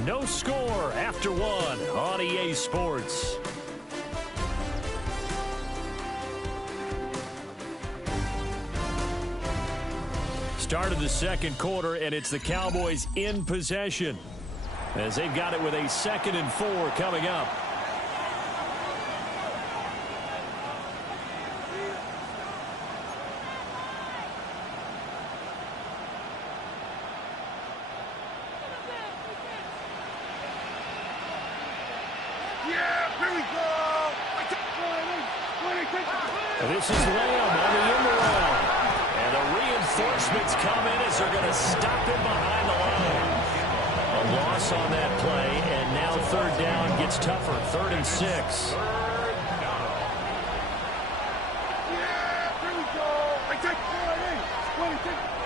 No score after 1 on EA Sports. Start of the second quarter, and it's the Cowboys in possession as they've got it with a 2nd and 4 coming up. This is Lamb on the end around. And the reinforcements come in as they're going to stop him behind the line. A loss on that play, and now 3rd down gets tougher. 3rd and 6.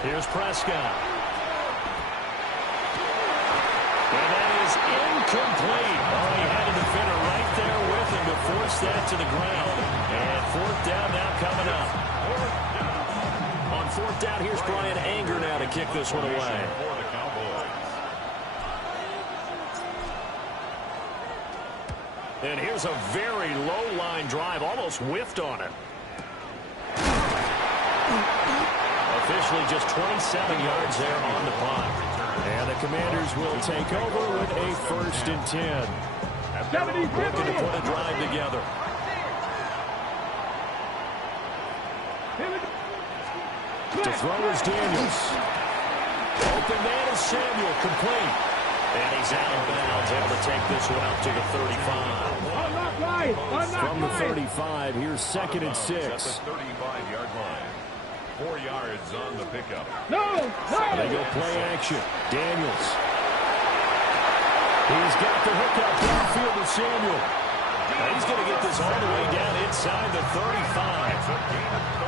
Here's Prescott. And that is incomplete. Oh, he had a defender right there with him to force that to the ground. And 4th down now coming up. On 4th down, here's Brian Anger now to kick this one away. And here's a very low line drive, almost whiffed on it. Officially just 27 yards there on the punt. And the Commanders will take over with a 1st and 10. Looking to put a drive together. To throw is Daniels. Open man is Samuel, complete. And he's out of bounds, able to take this one up to the 35. From the 35, here's 2nd and 6. At the 35-yard line. 4 yards on the pickup. They go play action. Daniels. He's got the hookup downfield with Samuel. And he's going to get this all the way down inside the 35.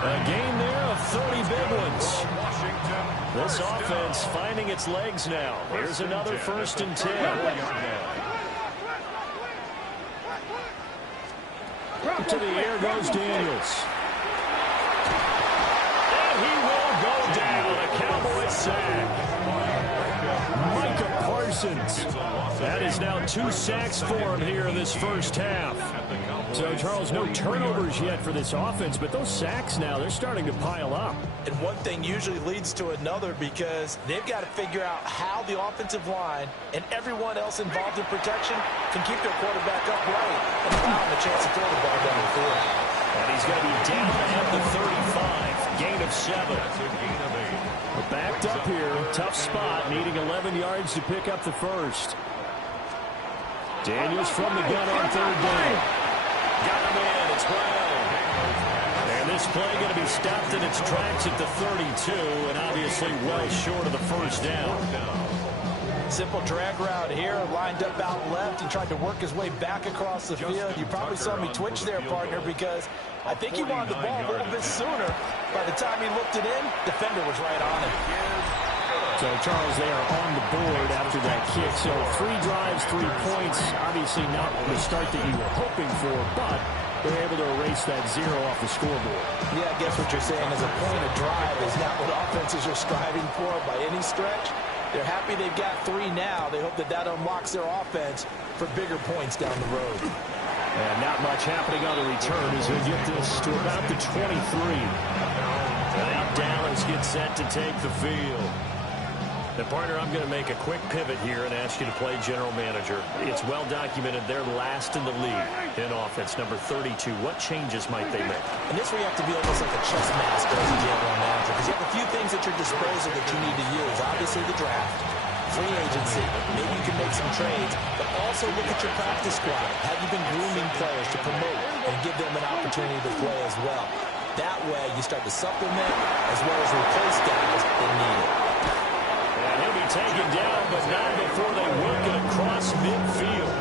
A gain there of 30 big ones. This offense finding its legs now. Here's another 1st and 10. To the air goes Daniels. And he will go down. A Cowboy sack. Micah Parsons. That is now 2 sacks for him here in this first half. So, Charles, no turnovers yet for this offense, but those sacks now, they're starting to pile up. And one thing usually leads to another, because they've got to figure out how the offensive line and everyone else involved in protection can keep their quarterback upright and allow him a chance to throw the ball down the field. And he's going to be down at the 35. Gain of 7. We're backed up here. Tough spot, needing 11 yards to pick up the first. Daniels from the gun on third down. Got him in. It's Brown. And this play going to be stopped in its tracks at the 32, and obviously well short of the first down. Simple drag route here, lined up out left. He tried to work his way back across the field. You probably saw me twitch there, partner, because I think he wanted the ball a little bit sooner. By the time he looked it in, defender was right on it. So, Charles, they are on the board after that kick. So 3 drives, 3 points. Obviously not the start that you were hoping for, but they're able to erase that 0 off the scoreboard. Yeah, I guess what you're saying is a point of drive is not what offenses are striving for by any stretch. They're happy they've got 3 now. They hope that that unlocks their offense for bigger points down the road. And not much happening on the return as we get this to about the 23. And now Dallas gets set to take the field. And, partner, I'm going to make a quick pivot here and ask you to play general manager. It's well documented they're last in the league in offense, number 32. What changes might they make? And this where you have to be almost like a chess master as a general manager, because you have a few things at your disposal that you need to use. Obviously the draft, free agency, maybe you can make some trades, but also look at your practice squad. Have you been grooming players to promote and give them an opportunity to play as well? That way you start to supplement as well as replace guys that need it. And he'll be taken down, but not before they work it across midfield.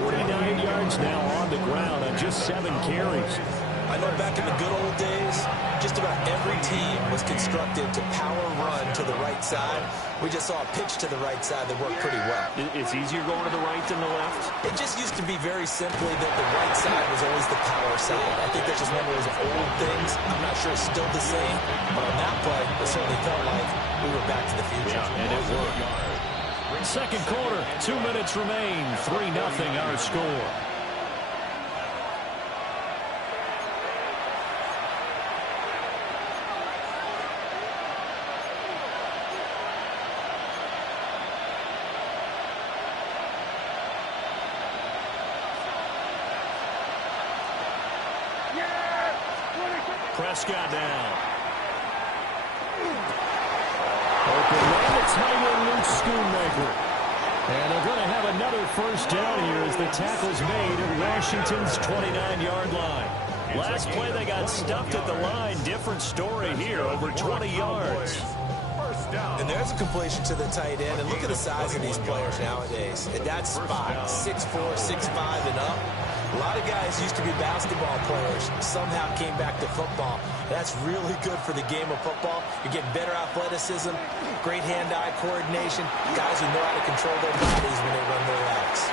49 yards now on the ground on just 7 carries. I know back in the good old days, just about every team was constructed to power run to the right side. We just saw a pitch to the right side that worked pretty well. It's easier going to the right than the left? It just used to be very simply that the right side was always the power side. I think that's just one of those old things. I'm not sure it's still the same, but on that play, it certainly felt like we were back to the future. Yeah, and it worked. Second quarter, 2 minutes remain, 3-0 our score. Prescott now. Open man, it's tight end Luke Schoonmaker. And they're going to have another first down here as the tackle's made at Washington's 29-yard line. Last play they got stuffed at the line. Different story here, over 20 yards. And there's a completion to the tight end. And look at the size of these players nowadays. At that spot, 6'4", 6'5", and up. A lot of guys used to be basketball players, somehow came back to football. That's really good for the game of football. You're getting better athleticism, great hand-eye coordination, guys who know how to control their bodies when they run their routes.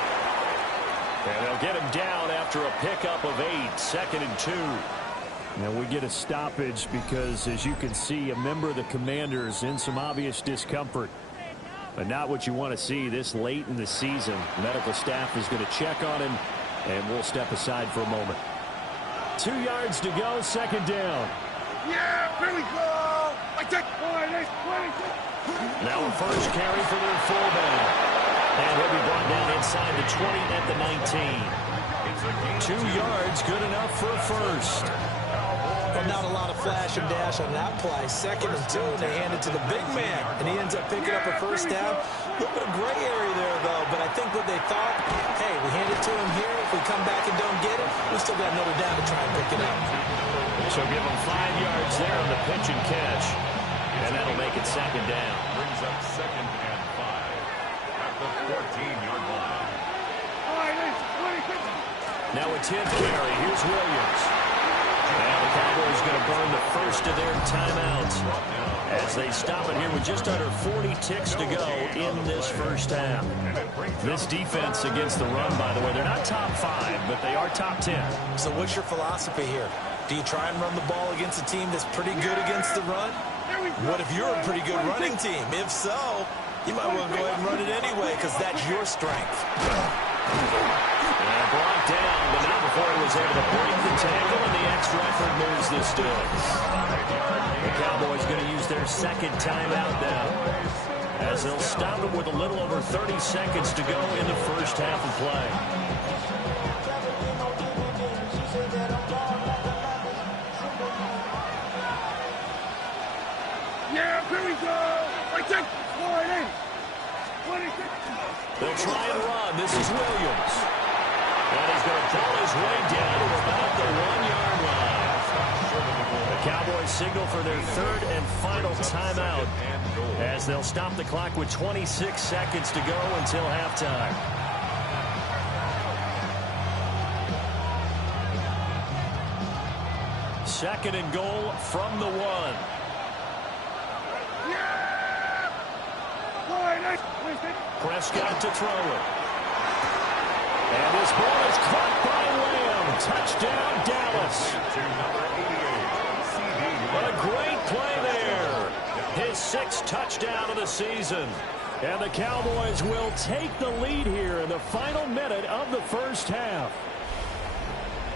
And they'll get him down after a pickup of 8, 2nd and 2. Now we get a stoppage because, as you can see, a member of the Commanders in some obvious discomfort. But not what you want to see this late in the season. Medical staff is going to check on him, and we'll step aside for a moment. 2 yards to go, 2nd down. Yeah, here we go. I take Now a first carry for their fullback. And he'll be brought down inside the 20 at the 19. 2 yards, good enough for a first. Well, not a lot of flash and dash on that play. 2nd and 2, and they hand it to the big man. And he ends up picking up a first down. A little bit of gray area there, though. But I think what they thought, hey, we hand it to him here. If we come back and don't get it, we still got another down to try and pick it up. So give him 5 yards there on the pitch and catch. And that'll make it 2nd down. Brings up 2nd and 5 at the 14-yard line. Now a 10th carry. Here's Williams. And the Cowboys going to burn the first of their timeouts as they stop it here with just under 40 ticks to go in this first half. This defense against the run, by the way, they're not top 5, but they are top 10. So what's your philosophy here? Do you try and run the ball against a team that's pretty good against the run? What if you're a pretty good running team? If so, you might well go ahead and run it anyway because that's your strength. And blocked down, but not before he was able to break the tackle, and the extra effort moves this distance. The Cowboys going to use their 2nd timeout now, as they'll stop it with a little over 30 seconds to go in the first half of play. Yeah, here we go. I take They'll try and run. This is Williams. And he's going to pull his way down to about the 1-yard line. The Cowboys signal for their third and final timeout as they'll stop the clock with 26 seconds to go until halftime. Second and goal from the 1. Prescott to throw it. And his ball is caught by Lamb. Touchdown, Dallas. What a great play there. His 6th touchdown of the season. And the Cowboys will take the lead here in the final minute of the first half.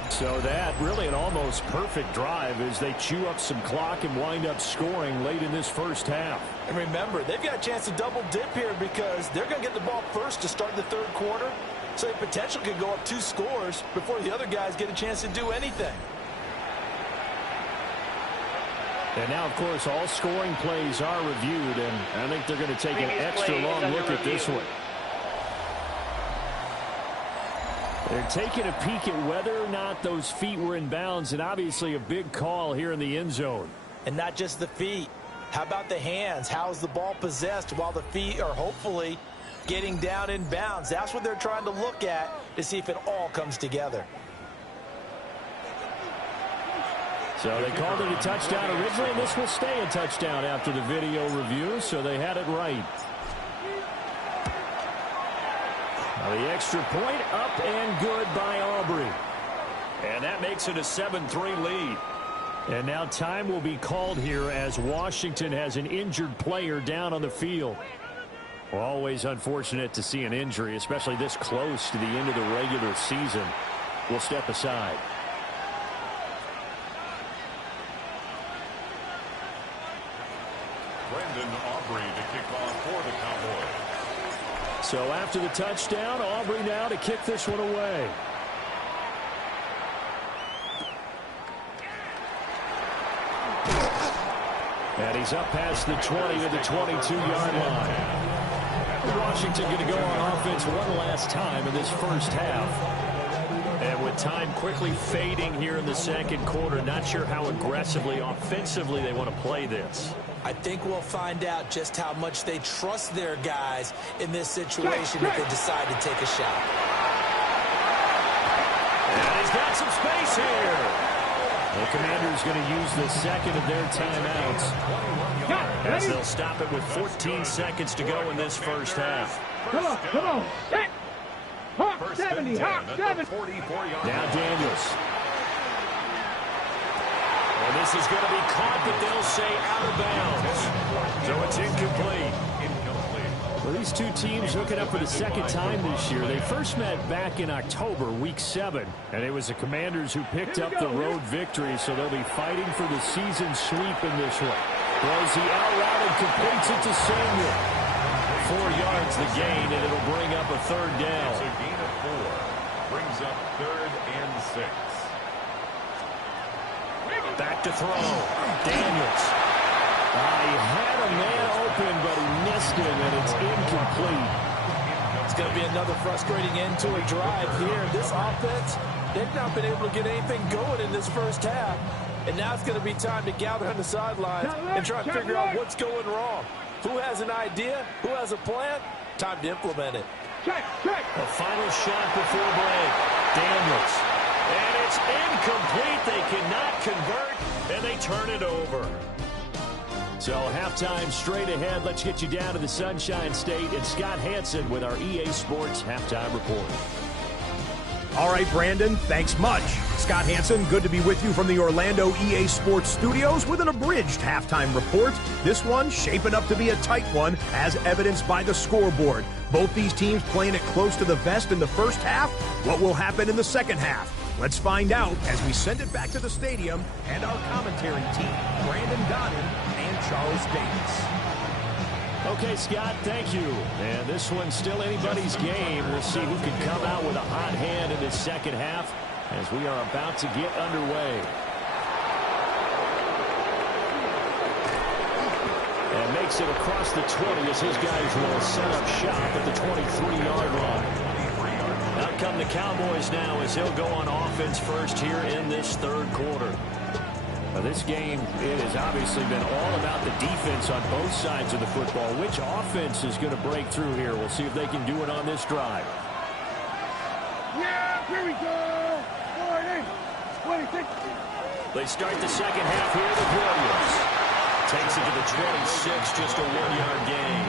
So that really an almost perfect drive as they chew up some clock and wind up scoring late in this first half. And remember, they've got a chance to double dip here because they're going to get the ball first to start the third quarter. So they potentially could go up 2 scores before the other guys get a chance to do anything. And now, of course, all scoring plays are reviewed, and I think they're going to take an extra long look at this one. They're taking a peek at whether or not those feet were in bounds, and obviously a big call here in the end zone. And not just the feet. How about the hands? How's the ball possessed while the feet are hopefully getting down in bounds? That's what they're trying to look at to see if it all comes together. So they called it a touchdown originally, and this will stay a touchdown after the video review, so they had it right. Now the extra point up and good by Aubrey. And that makes it a 7-3 lead. And now time will be called here as Washington has an injured player down on the field. Well, always unfortunate to see an injury, especially this close to the end of the regular season. We'll step aside. Brandon Aubrey to kick off for the Cowboys. So after the touchdown, Aubrey now to kick this one away. And he's up past the 20 to the 22-yard line. Washington going to go on offense one last time in this first half. And with time quickly fading here in the second quarter, not sure how aggressively, offensively they want to play this. I think we'll find out just how much they trust their guys in this situation if they decide to take a shot. And he's got some space here. The Commanders going to use the second of their timeouts as they'll stop it with 14 seconds to go in this first half. Come on. Hawk 70, Hawk 70. Now Daniels. And this is going to be caught, but they'll say out of bounds. So it's incomplete. Well, these two teams hooking up for the second time this year. They first met back in October, week 7. And it was the Commanders who picked up the road victory, so they'll be fighting for the season sweep in this one. Throws the out route and completes it to Samuel. 4 yards the gain, and it'll bring up a third down. It's a gain of 4. Brings up 3rd and 6. Back to throw. Daniels. He had a man open, but he missed him, and it's incomplete. It's going to be another frustrating end to a drive here. This offense, they've not been able to get anything going in this first half. And now it's going to be time to gather on the sidelines and try to figure out what's going wrong. Who has an idea? Who has a plan? Time to implement it. A final shot before break. Daniels. And it's incomplete. They cannot convert, and they turn it over. So halftime straight ahead. Let's get you down to the Sunshine State and Scott Hansen with our EA Sports Halftime Report. All right, Brandon, thanks much. Scott Hansen, good to be with you from the Orlando EA Sports Studios with an abridged halftime report. This one shaping up to be a tight one, as evidenced by the scoreboard. Both these teams playing it close to the vest in the first half. What will happen in the second half? Let's find out as we send it back to the stadium and our commentary team, Brandon Godden and Charles Davis. Okay, Scott, thank you. And this one's still anybody's game. We'll see who can come out with a hot hand in this second half as we are about to get underway. And makes it across the 20 as his guys will set up shop at the 23-yard line. Out come the Cowboys now as he'll go on offense first here in this third quarter. Now this game, it has obviously been all about the defense on both sides of the football. Which offense is going to break through here? We'll see if they can do it on this drive. Yeah, here we go. 26. They start the second half here with Williams. Takes it to the 26, just a 1-yard gain.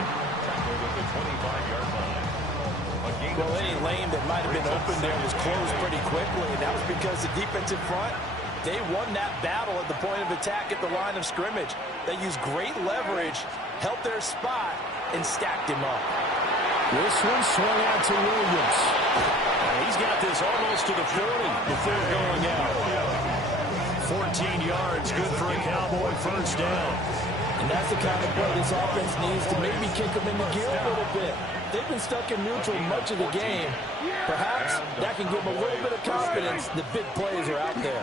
Well, any lane that might have been open there was closed pretty quickly, and that was because the defensive front, they won that battle at the point of attack at the line of scrimmage. They used great leverage, held their spot, and stacked him up. This one swung out to Williams. He's got this almost to the 40 before going out. 14 yards, good for a Cowboy first down. And that's the kind of play this offense needs to maybe kick them into gear a little bit. They've been stuck in neutral much of the game. Perhaps that can give them a little bit of confidence. The big plays are out there.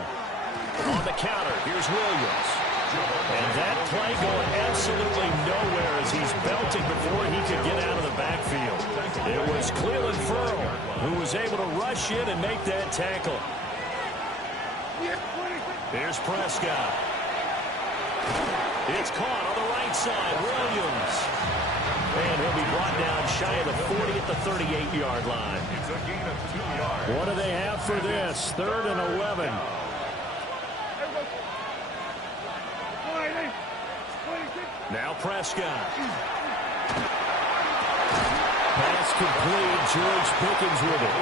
On the counter, here's Williams. And that play going absolutely nowhere as he's belted before he could get out of the backfield. It was Cleveland Ferrell who was able to rush in and make that tackle. Here's Prescott. It's caught on the right side. Williams. And he'll be brought down shy of the 40 at the 38-yard line. It's a gain of 2 yards. What do they have for this? 3rd and 11. Now Prescott. Pass complete. George Pickens with it.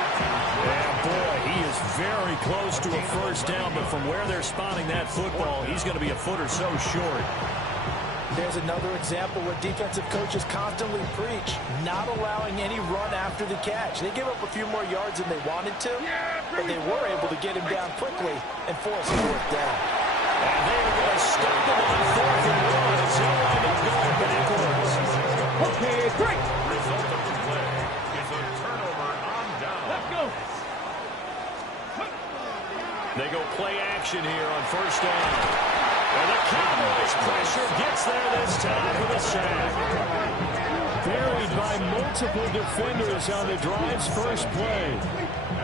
And boy, he is very close to a first down, but from where they're spotting that football, he's going to be a foot or so short. There's another example where defensive coaches constantly preach, not allowing any run after the catch. They give up a few more yards than they wanted to, but they were able to get him down quickly and force a fourth down. And they are going to stop him on 4th and 1 as he'll wind up going backwards. Okay, great. Result of the play is a turnover on down. Let's go. They go play action here on first down. And the Cowboys pressure gets there this time with a sack. Buried by multiple defenders on the drive's first play.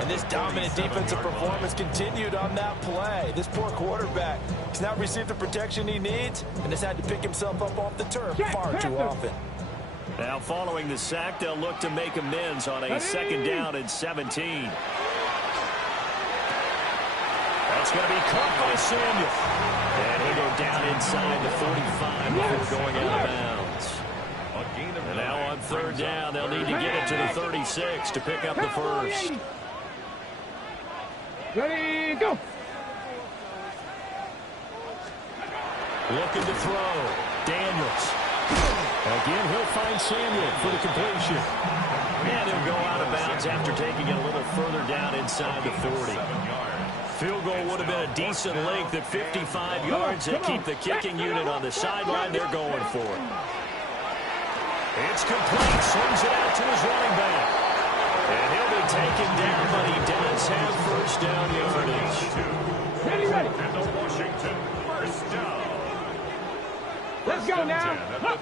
And this dominant defensive performance continued on that play. This poor quarterback has not received the protection he needs and has had to pick himself up off the turf far too often. Now following the sack, they'll look to make amends on a second down and 17. That's going to be caught by Samuel. And he'll go down inside the 45 before going out of bounds. And now on 3rd down, they'll need to get it to the 36 to pick up the first. Ready, go. Looking to throw. Daniels. Again, he'll find Samuel for the completion. And he'll go out of bounds after taking it a little further down inside the 40. Field goal would have been a decent length at 55 yards. They keep the kicking unit on the sideline. They're going for it. It's complete. Swings it out to his running back. And he'll be taken down, but he does have first down yardage. Ready. And the Washington first down. Let's go now.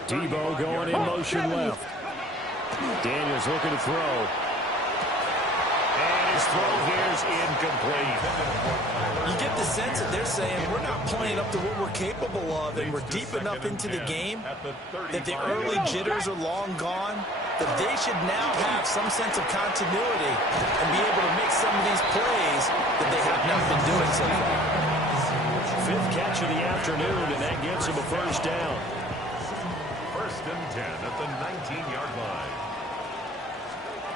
Debo going in motion left. Daniels looking to throw. And his throw here is incomplete. You get the sense that they're saying we're not playing up to what we're capable of, and we're deep enough into the game that the early jitters are long gone, that they should now have some sense of continuity and be able to make some of these plays that they have not been doing so far. 5th catch of the afternoon, and that gets him a first down. 1st and 10 at the 19-yard line.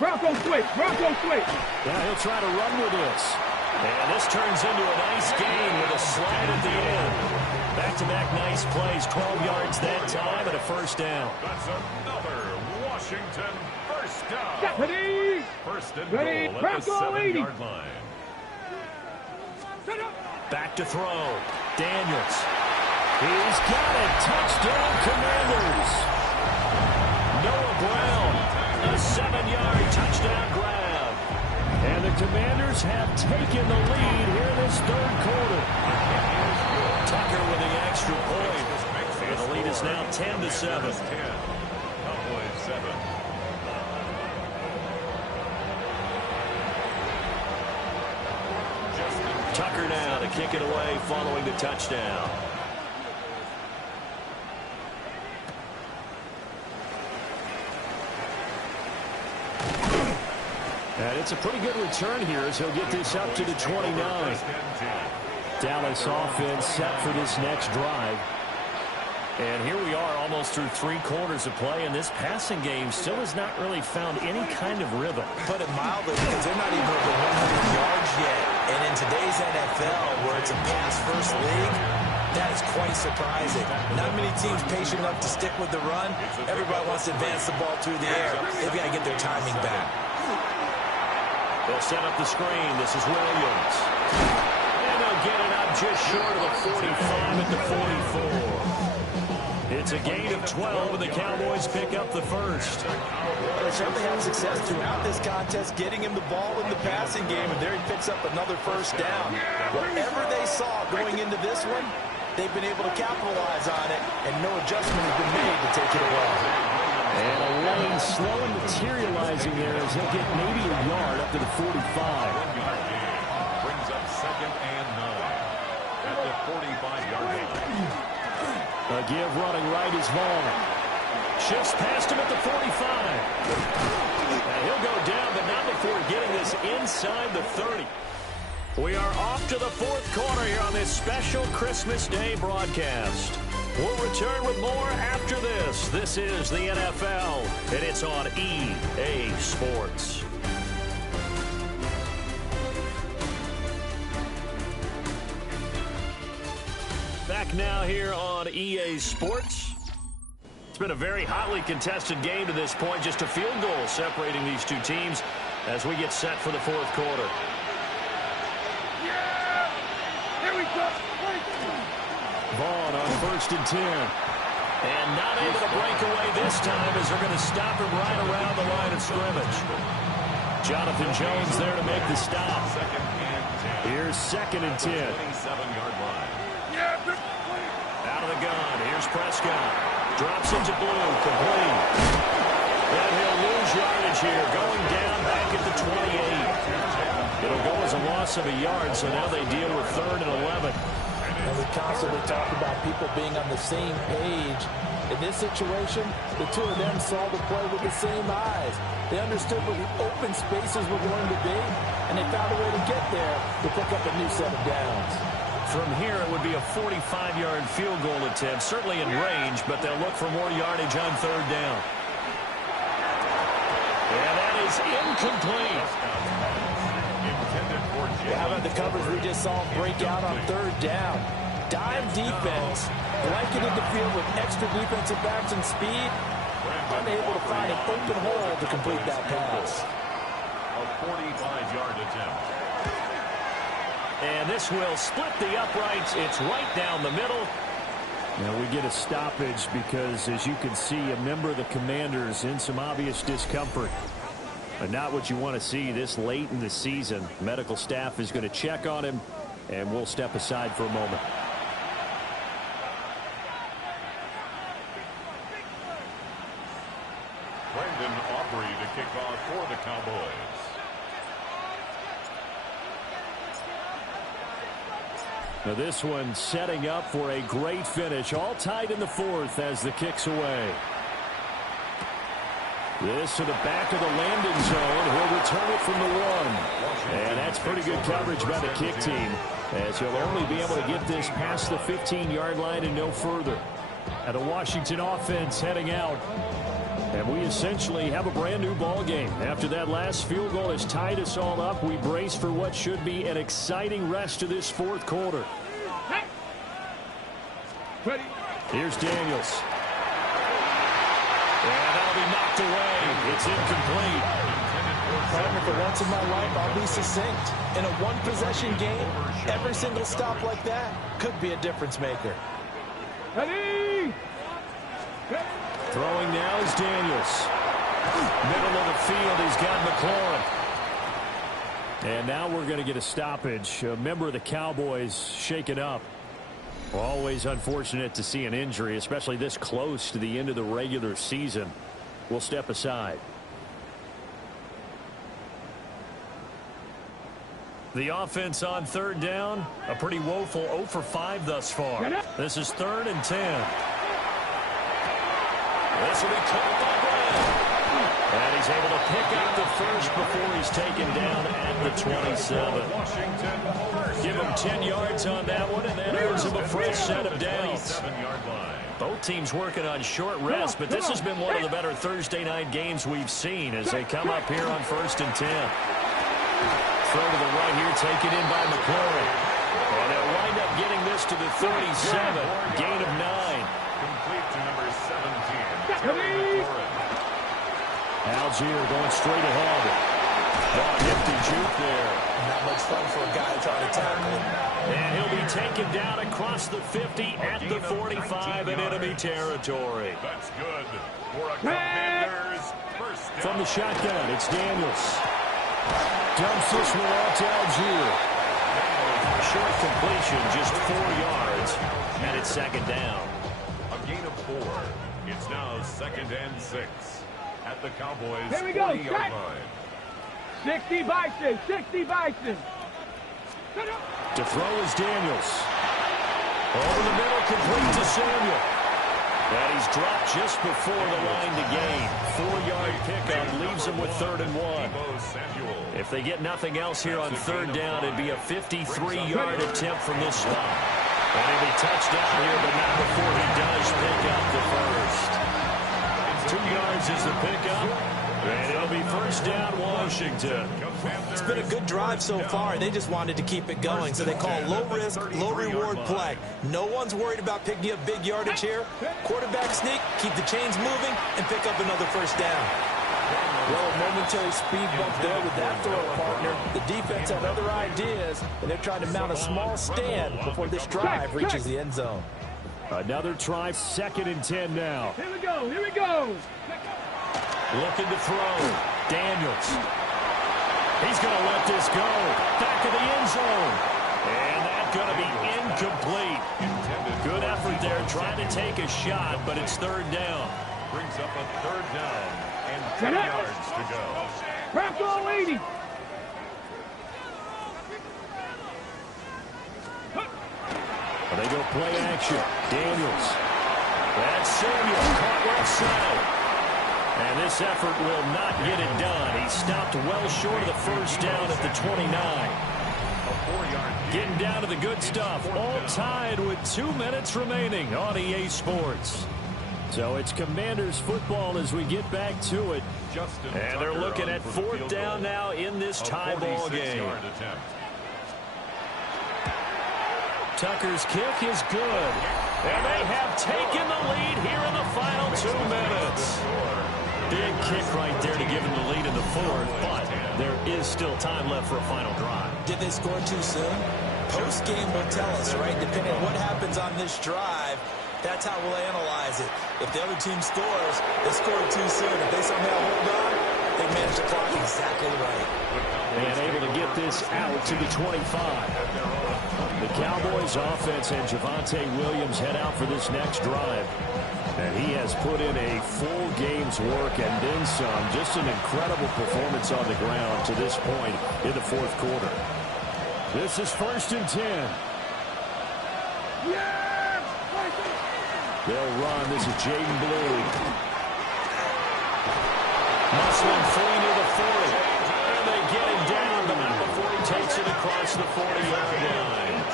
Bronco switch. Now he'll try to run with this. And this turns into a nice gain with a slide at the end. Back-to-back nice plays, 12 yards that time, and a first down. That's another Washington first down. Ready. 1st and Ready. goal at the Bronco 7-yard line. Back to throw. Daniels. He's got it. Touchdown, Commanders. Noah Brown, a 7-yard touchdown grab. And the Commanders have taken the lead here in this third quarter. Tucker with the extra point. And the lead is now 10-7. Cowboys 7. Tucker now to kick it away following the touchdown. And it's a pretty good return here as he'll get this up to the 29. Dallas offense set for this next drive. And here we are almost through 3 quarters of play, and this passing game still has not really found any kind of rhythm. Put it mildly, because they're not even over 100 yards yet. And in today's NFL, where it's a pass-first league, that is quite surprising. Not many teams patient enough to stick with the run. Everybody wants to advance the ball through the air. They've got to get their timing back. They'll set up the screen. This is Williams. And they'll get it up just short of the 45 at the 44. It's a gain of 12, and the Cowboys pick up the first. They certainly had success throughout this contest, getting him the ball in the passing game, and there he picks up another first down. Whatever they saw going into this one, they've been able to capitalize on it, and no adjustment has been made to take it away. And a lane slow and materializing there as he'll get maybe a yard up to the 45. 1-yard gain. Brings up 2nd and 9 at the 45-yard line. A give running right is Vaughn. Shifts past him at the 45. And he'll go down, but not before getting this inside the 30. We are off to the 4th quarter here on this special Christmas Day broadcast. We'll return with more after this. This is the NFL, and it's on EA Sports. Back now here on EA Sports. It's been a very hotly contested game to this point. Just a field goal separating these two teams as we get set for the 4th quarter. Yeah! Here we go! Vaughn on 1st and 10. And not able to break away this time as they're going to stop him right around the line of scrimmage. Jonathan Jones there to make the stop. Here's 2nd and 10. 27-yard line. Out of the gun. Here's Prescott. Drops into blue. Complete. And he'll lose yardage here. Going down back at the 28. It'll go as a loss of a yard, so now they deal with 3rd and 11. And we constantly talk about people being on the same page. In this situation, the two of them saw the play with the same eyes. They understood where the open spaces were going to be, and they found a way to get there to pick up a new set of downs. From here, it would be a 45-yard field goal attempt, certainly in range, but they'll look for more yardage on 3rd down. And that is incomplete. How about the coverage we just saw break out on 3rd down? Dime defense, blanketed the field with extra defensive backs and speed, unable to find an open hole to complete that pass. A 45-yard attempt. And this will split the uprights. It's right down the middle. Now we get a stoppage because, as you can see, a member of the Commanders in some obvious discomfort. But not what you want to see this late in the season. Medical staff is going to check on him, and we'll step aside for a moment. Brandon Aubrey to kick off for the Cowboys. Now this one setting up for a great finish. All tied in the 4th as the kick's away. This to the back of the landing zone. He'll return it from the 1. And that's pretty good coverage by the kick team, as he'll only be able to get this past the 15-yard line and no further. And the Washington offense heading out. And we essentially have a brand new ball game. After that last field goal has tied us all up, we brace for what should be an exciting rest to this 4th quarter. Ready. Here's Daniels. And that'll be knocked away. It's incomplete. Partner, for once in my life, I'll be succinct. In a one-possession game, every single stop like that could be a difference maker. Ready. Throwing now is Daniels. Middle of the field, he's got McLaurin. And now we're going to get a stoppage. A member of the Cowboys shaken up. Always unfortunate to see an injury, especially this close to the end of the regular season. We'll step aside. The offense on third down, a pretty woeful 0 for 5 thus far. This is 3rd and 10. This will be caught by Brown. And he's able to pick up the first before he's taken down at the 27. Give him 10 yards on that one, and that earns him a fresh set of downs. Both teams working on short rest, but this has been one of the better Thursday night games we've seen as they come up here on 1st and 10. Throw to the right here, taken in by McClure. And they'll wind up getting this to the 37. Gain of 9. Complete to number 17. Algier going straight ahead. Oh, nifty juke there. Not much fun for a guy trying to tackle him. And he'll be taken down across the 50 at the 45 in enemy territory. That's good for a Commanders first down. From the shotgun, it's Daniels. Dumps this one off to Algier. Short completion, just 4 yards, and it's 2nd down. A gain of 4. It's now 2nd and 6 at the Cowboys' 40-yard line. 60 Bison, 60 Bison. To throw is Daniels. Over the middle, complete to Samuel. And he's dropped just before the line to gain. 4-yard pickup leaves him with 3rd and 1. If they get nothing else here on 3rd down, it'd be a 53-yard attempt from this spot. And he'll be touched down here, but not before he does pick up the first. 2 yards is the pickup. And it'll be 1st down, Washington. It's been a good drive so far. They just wanted to keep it going, so they call low-risk, low-reward play. No one's worried about picking up big yardage here. Quarterback sneak, keep the chains moving, and pick up another 1st down. Well, a momentary speed bump there with that throw, partner. The defense had other ideas, and they're trying to mount a small stand before this drive reaches the end zone. Another try, 2nd and 10 now. Here we go, here we go. Looking to throw. Daniels. He's going to let this go. Back of the end zone. And that's going to be incomplete. Good effort there trying to take a shot, but it's 3rd down. Brings up a 3rd down and 10 yards to go. Crack all 80. They go play action. Daniels. That's Samuel. Caught left side. And this effort will not get it done. He stopped well short of the 1st down at the 29. Getting down to the good stuff. All tied with 2 minutes remaining on EA Sports. So it's Commanders football as we get back to it. And they're looking at 4th down now in this tie ball game. Tucker's kick is good. And they have taken the lead here in the final 2 minutes. Big kick right there to give him the lead in the 4th, but there is still time left for a final drive. Did they score too soon? Post-game will tell us, right? Depending on what happens on this drive, that's how we'll analyze it. If the other team scores, they scored too soon. If they somehow hold on, they manage the clock exactly right. And able to get this out to the 25. The Cowboys offense and Javonte Williams head out for this next drive. And he has put in a full game's work and then some. Just an incredible performance on the ground to this point in the 4th quarter. This is 1st and 10. They'll run. This is Jaden Blue. Muslim free near the 40. And they get him down, but not before he takes it across the 40-yard line.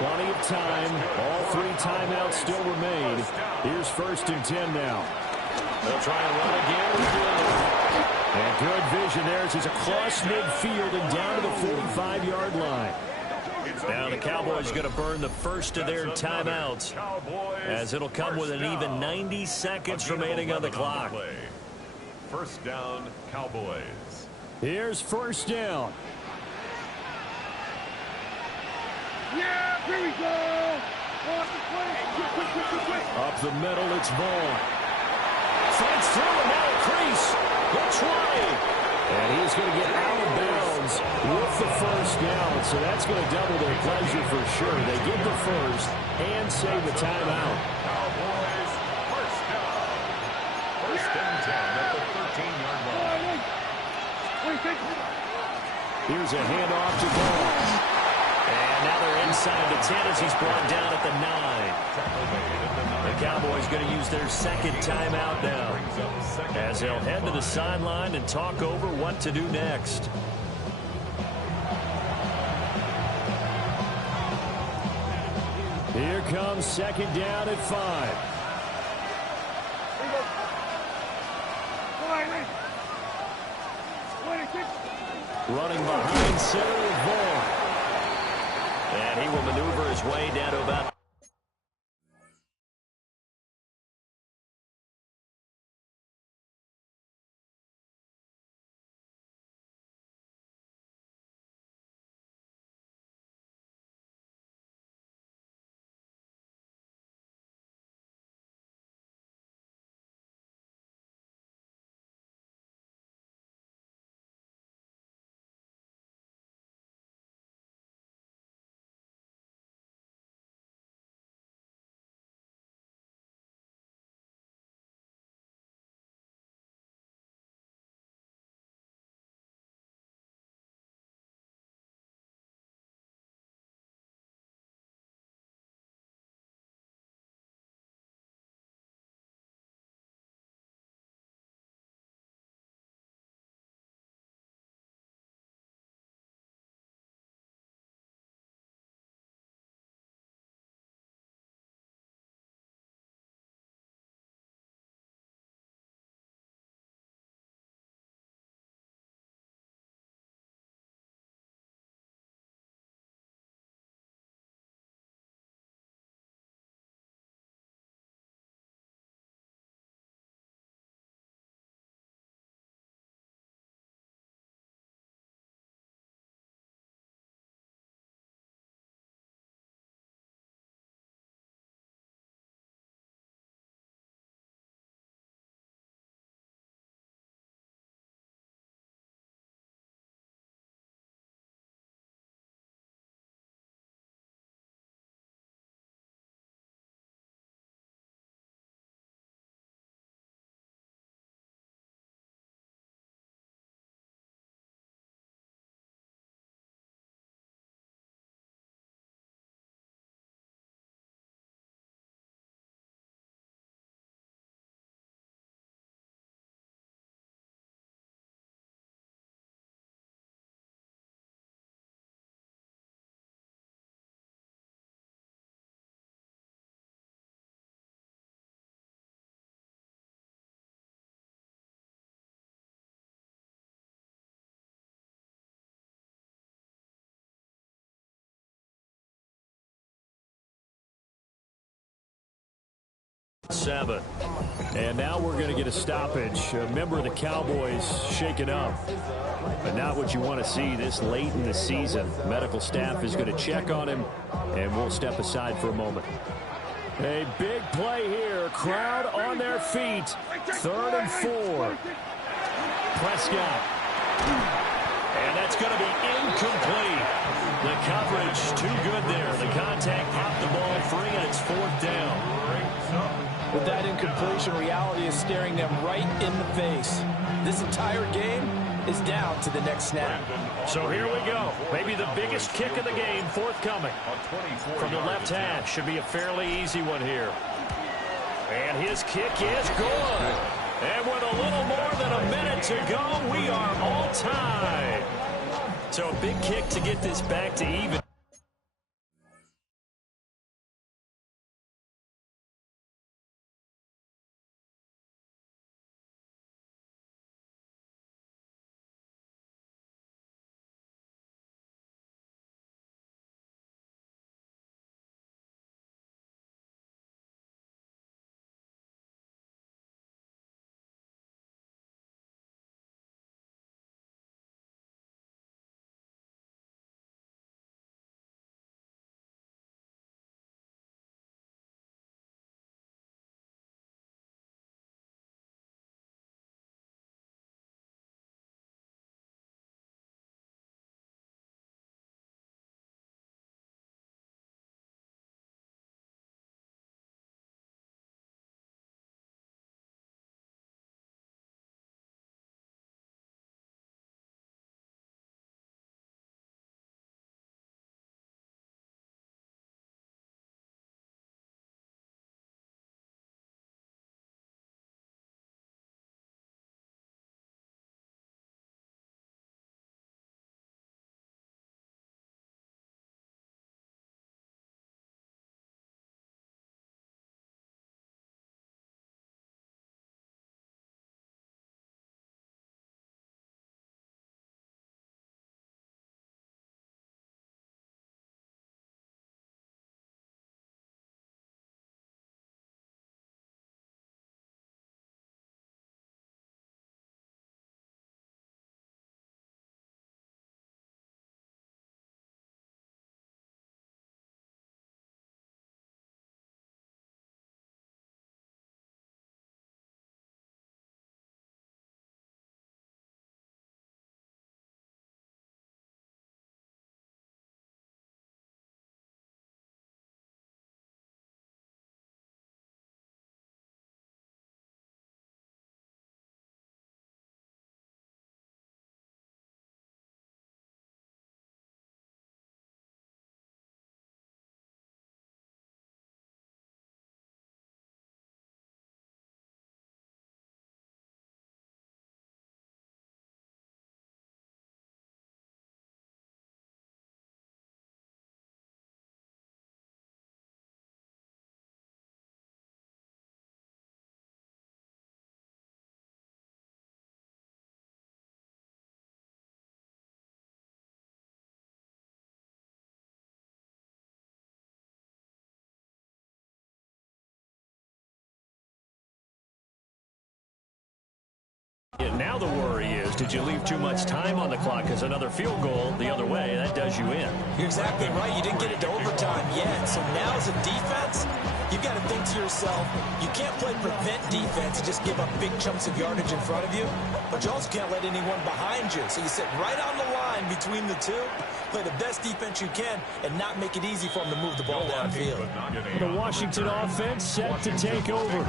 Plenty of time. All 3 timeouts still remain. Here's 1st and 10 now. They'll try and run again. And good vision there as he's across midfield and down to the 45-yard line. Now the Cowboys going to burn the first of their timeouts as it'll come with an even 90 seconds remaining on the clock. 1st down, Cowboys. Here's 1st down. Yeah, here we go. Up the middle, it's Vaughn. Fights through, and now a crease. The try. And he's going to get out of bounds with the first down. So that's going to double their pleasure for sure. They get the first and save the timeout. Cowboys, first down. First and 10 at the 13-yard line. Here's a handoff to Ball. And now they're inside the 10 as he's brought down at the 9. The Cowboys going to use their second timeout now, as they'll head to the sideline and talk over what to do next. Here comes second down at 5. Running behind center with Vaughn. And he will maneuver his way down to about seven. And now we're going to get a stoppage. A member of the Cowboys shaken up. But not what you want to see this late in the season. Medical staff is going to check on him, and we'll step aside for a moment. A big play here. Crowd on their feet. 3rd and 4. Prescott. And that's going to be incomplete. The coverage too good there. The contact popped the ball free, and it's 4th down. With that incompletion, reality is staring them right in the face. This entire game is down to the next snap. So here we go. Maybe the biggest kick of the game forthcoming. From the left hash. Should be a fairly easy one here. And his kick is good. And with a little more than a minute to go, we are all tied. So a big kick to get this back to even. Now the worry is, did you leave too much time on the clock? Because another field goal the other way, that does you in. You're exactly right. You didn't get it to overtime yet. So now as a defense, you've got to think to yourself, you can't play prevent defense and just give up big chunks of yardage in front of you, but you also can't let anyone behind you. So you sit right on the line between the two, play the best defense you can, and not make it easy for them to move the ball downfield. The Washington offense set to take over.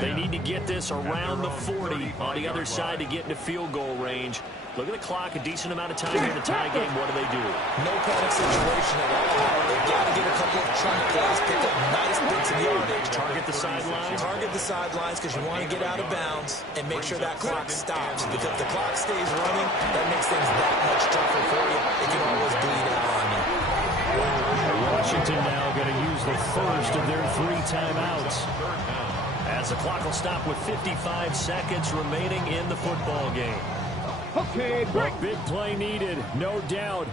They need to get this around the 40 on the other side to get into field goal range. Look at the clock, a decent amount of time here in the tie game. What do? No panic situation at all. They've got to get a couple of chunk plays, pick up nice bits of yardage. Target the sidelines. Target the sidelines because you want to get out of bounds and make sure that clock stops. Because if the clock stays running, that makes things that much tougher for you. It can always bleed out on you. Washington now going to use the first of their 3 timeouts, as the clock will stop with 55 seconds remaining in the football game. Okay, A big play needed, no doubt.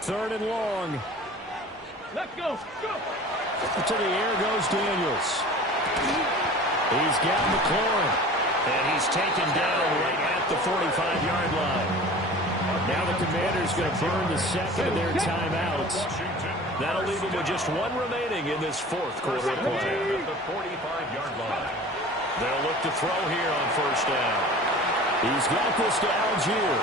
3rd and long. let's go. Go. To the air goes Daniels. He's got McLaurin, and he's taken down right at the 45-yard line. Now the Commanders going to burn the second of their timeouts. That'll leave them with just 1 remaining in this 4th quarter of play. At the 45-yard line. They'll look to throw here on 1st down. He's got this to Algier.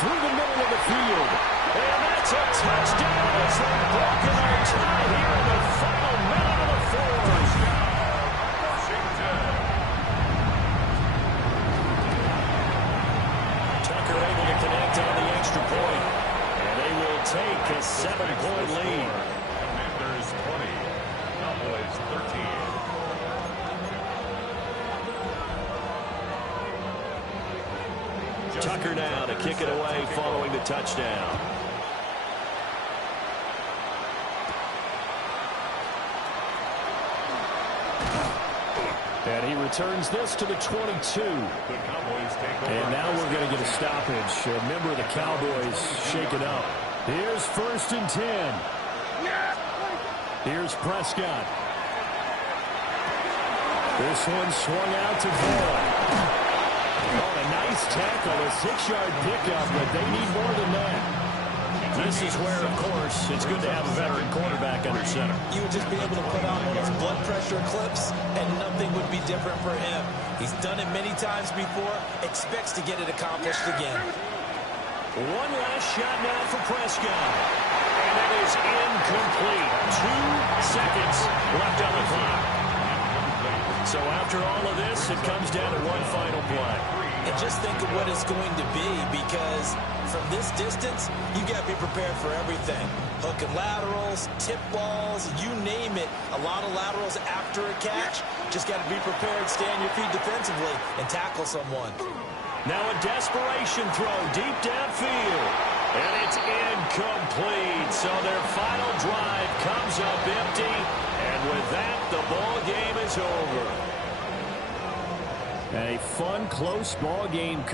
Through the middle of the field. And that's a touchdown as they've broken our tie here in the final minute of the 4th. Tucker able to connect on the extra point. And they will take a 7-point lead. Commanders 20, Cowboys 13. Tucker now to kick it away following the touchdown. And he returns this to the 22. And now we're going to get a stoppage. A member of the Cowboys shaken up. Here's 1st and 10. Here's Prescott. This one swung out to Vaughn. Oh, a nice tackle, a 6-yard pickup, but they need more than that. This is where, of course, it's good to have a veteran quarterback under center. You would just be able to put on one of those blood pressure clips, and nothing would be different for him. He's done it many times before, expects to get it accomplished again. One last shot now for Prescott. And it is incomplete. 2 seconds left on the clock. So after all of this, it comes down to one final play. And just think of what it's going to be, because from this distance, you got to be prepared for everything. Hook and laterals, tip balls, you name it. A lot of laterals after a catch. Just got to be prepared, stay on your feet defensively, and tackle someone. Now a desperation throw deep downfield. And it's incomplete. So their final drive comes up empty. And with that, the ball game is over. A fun, close ball game.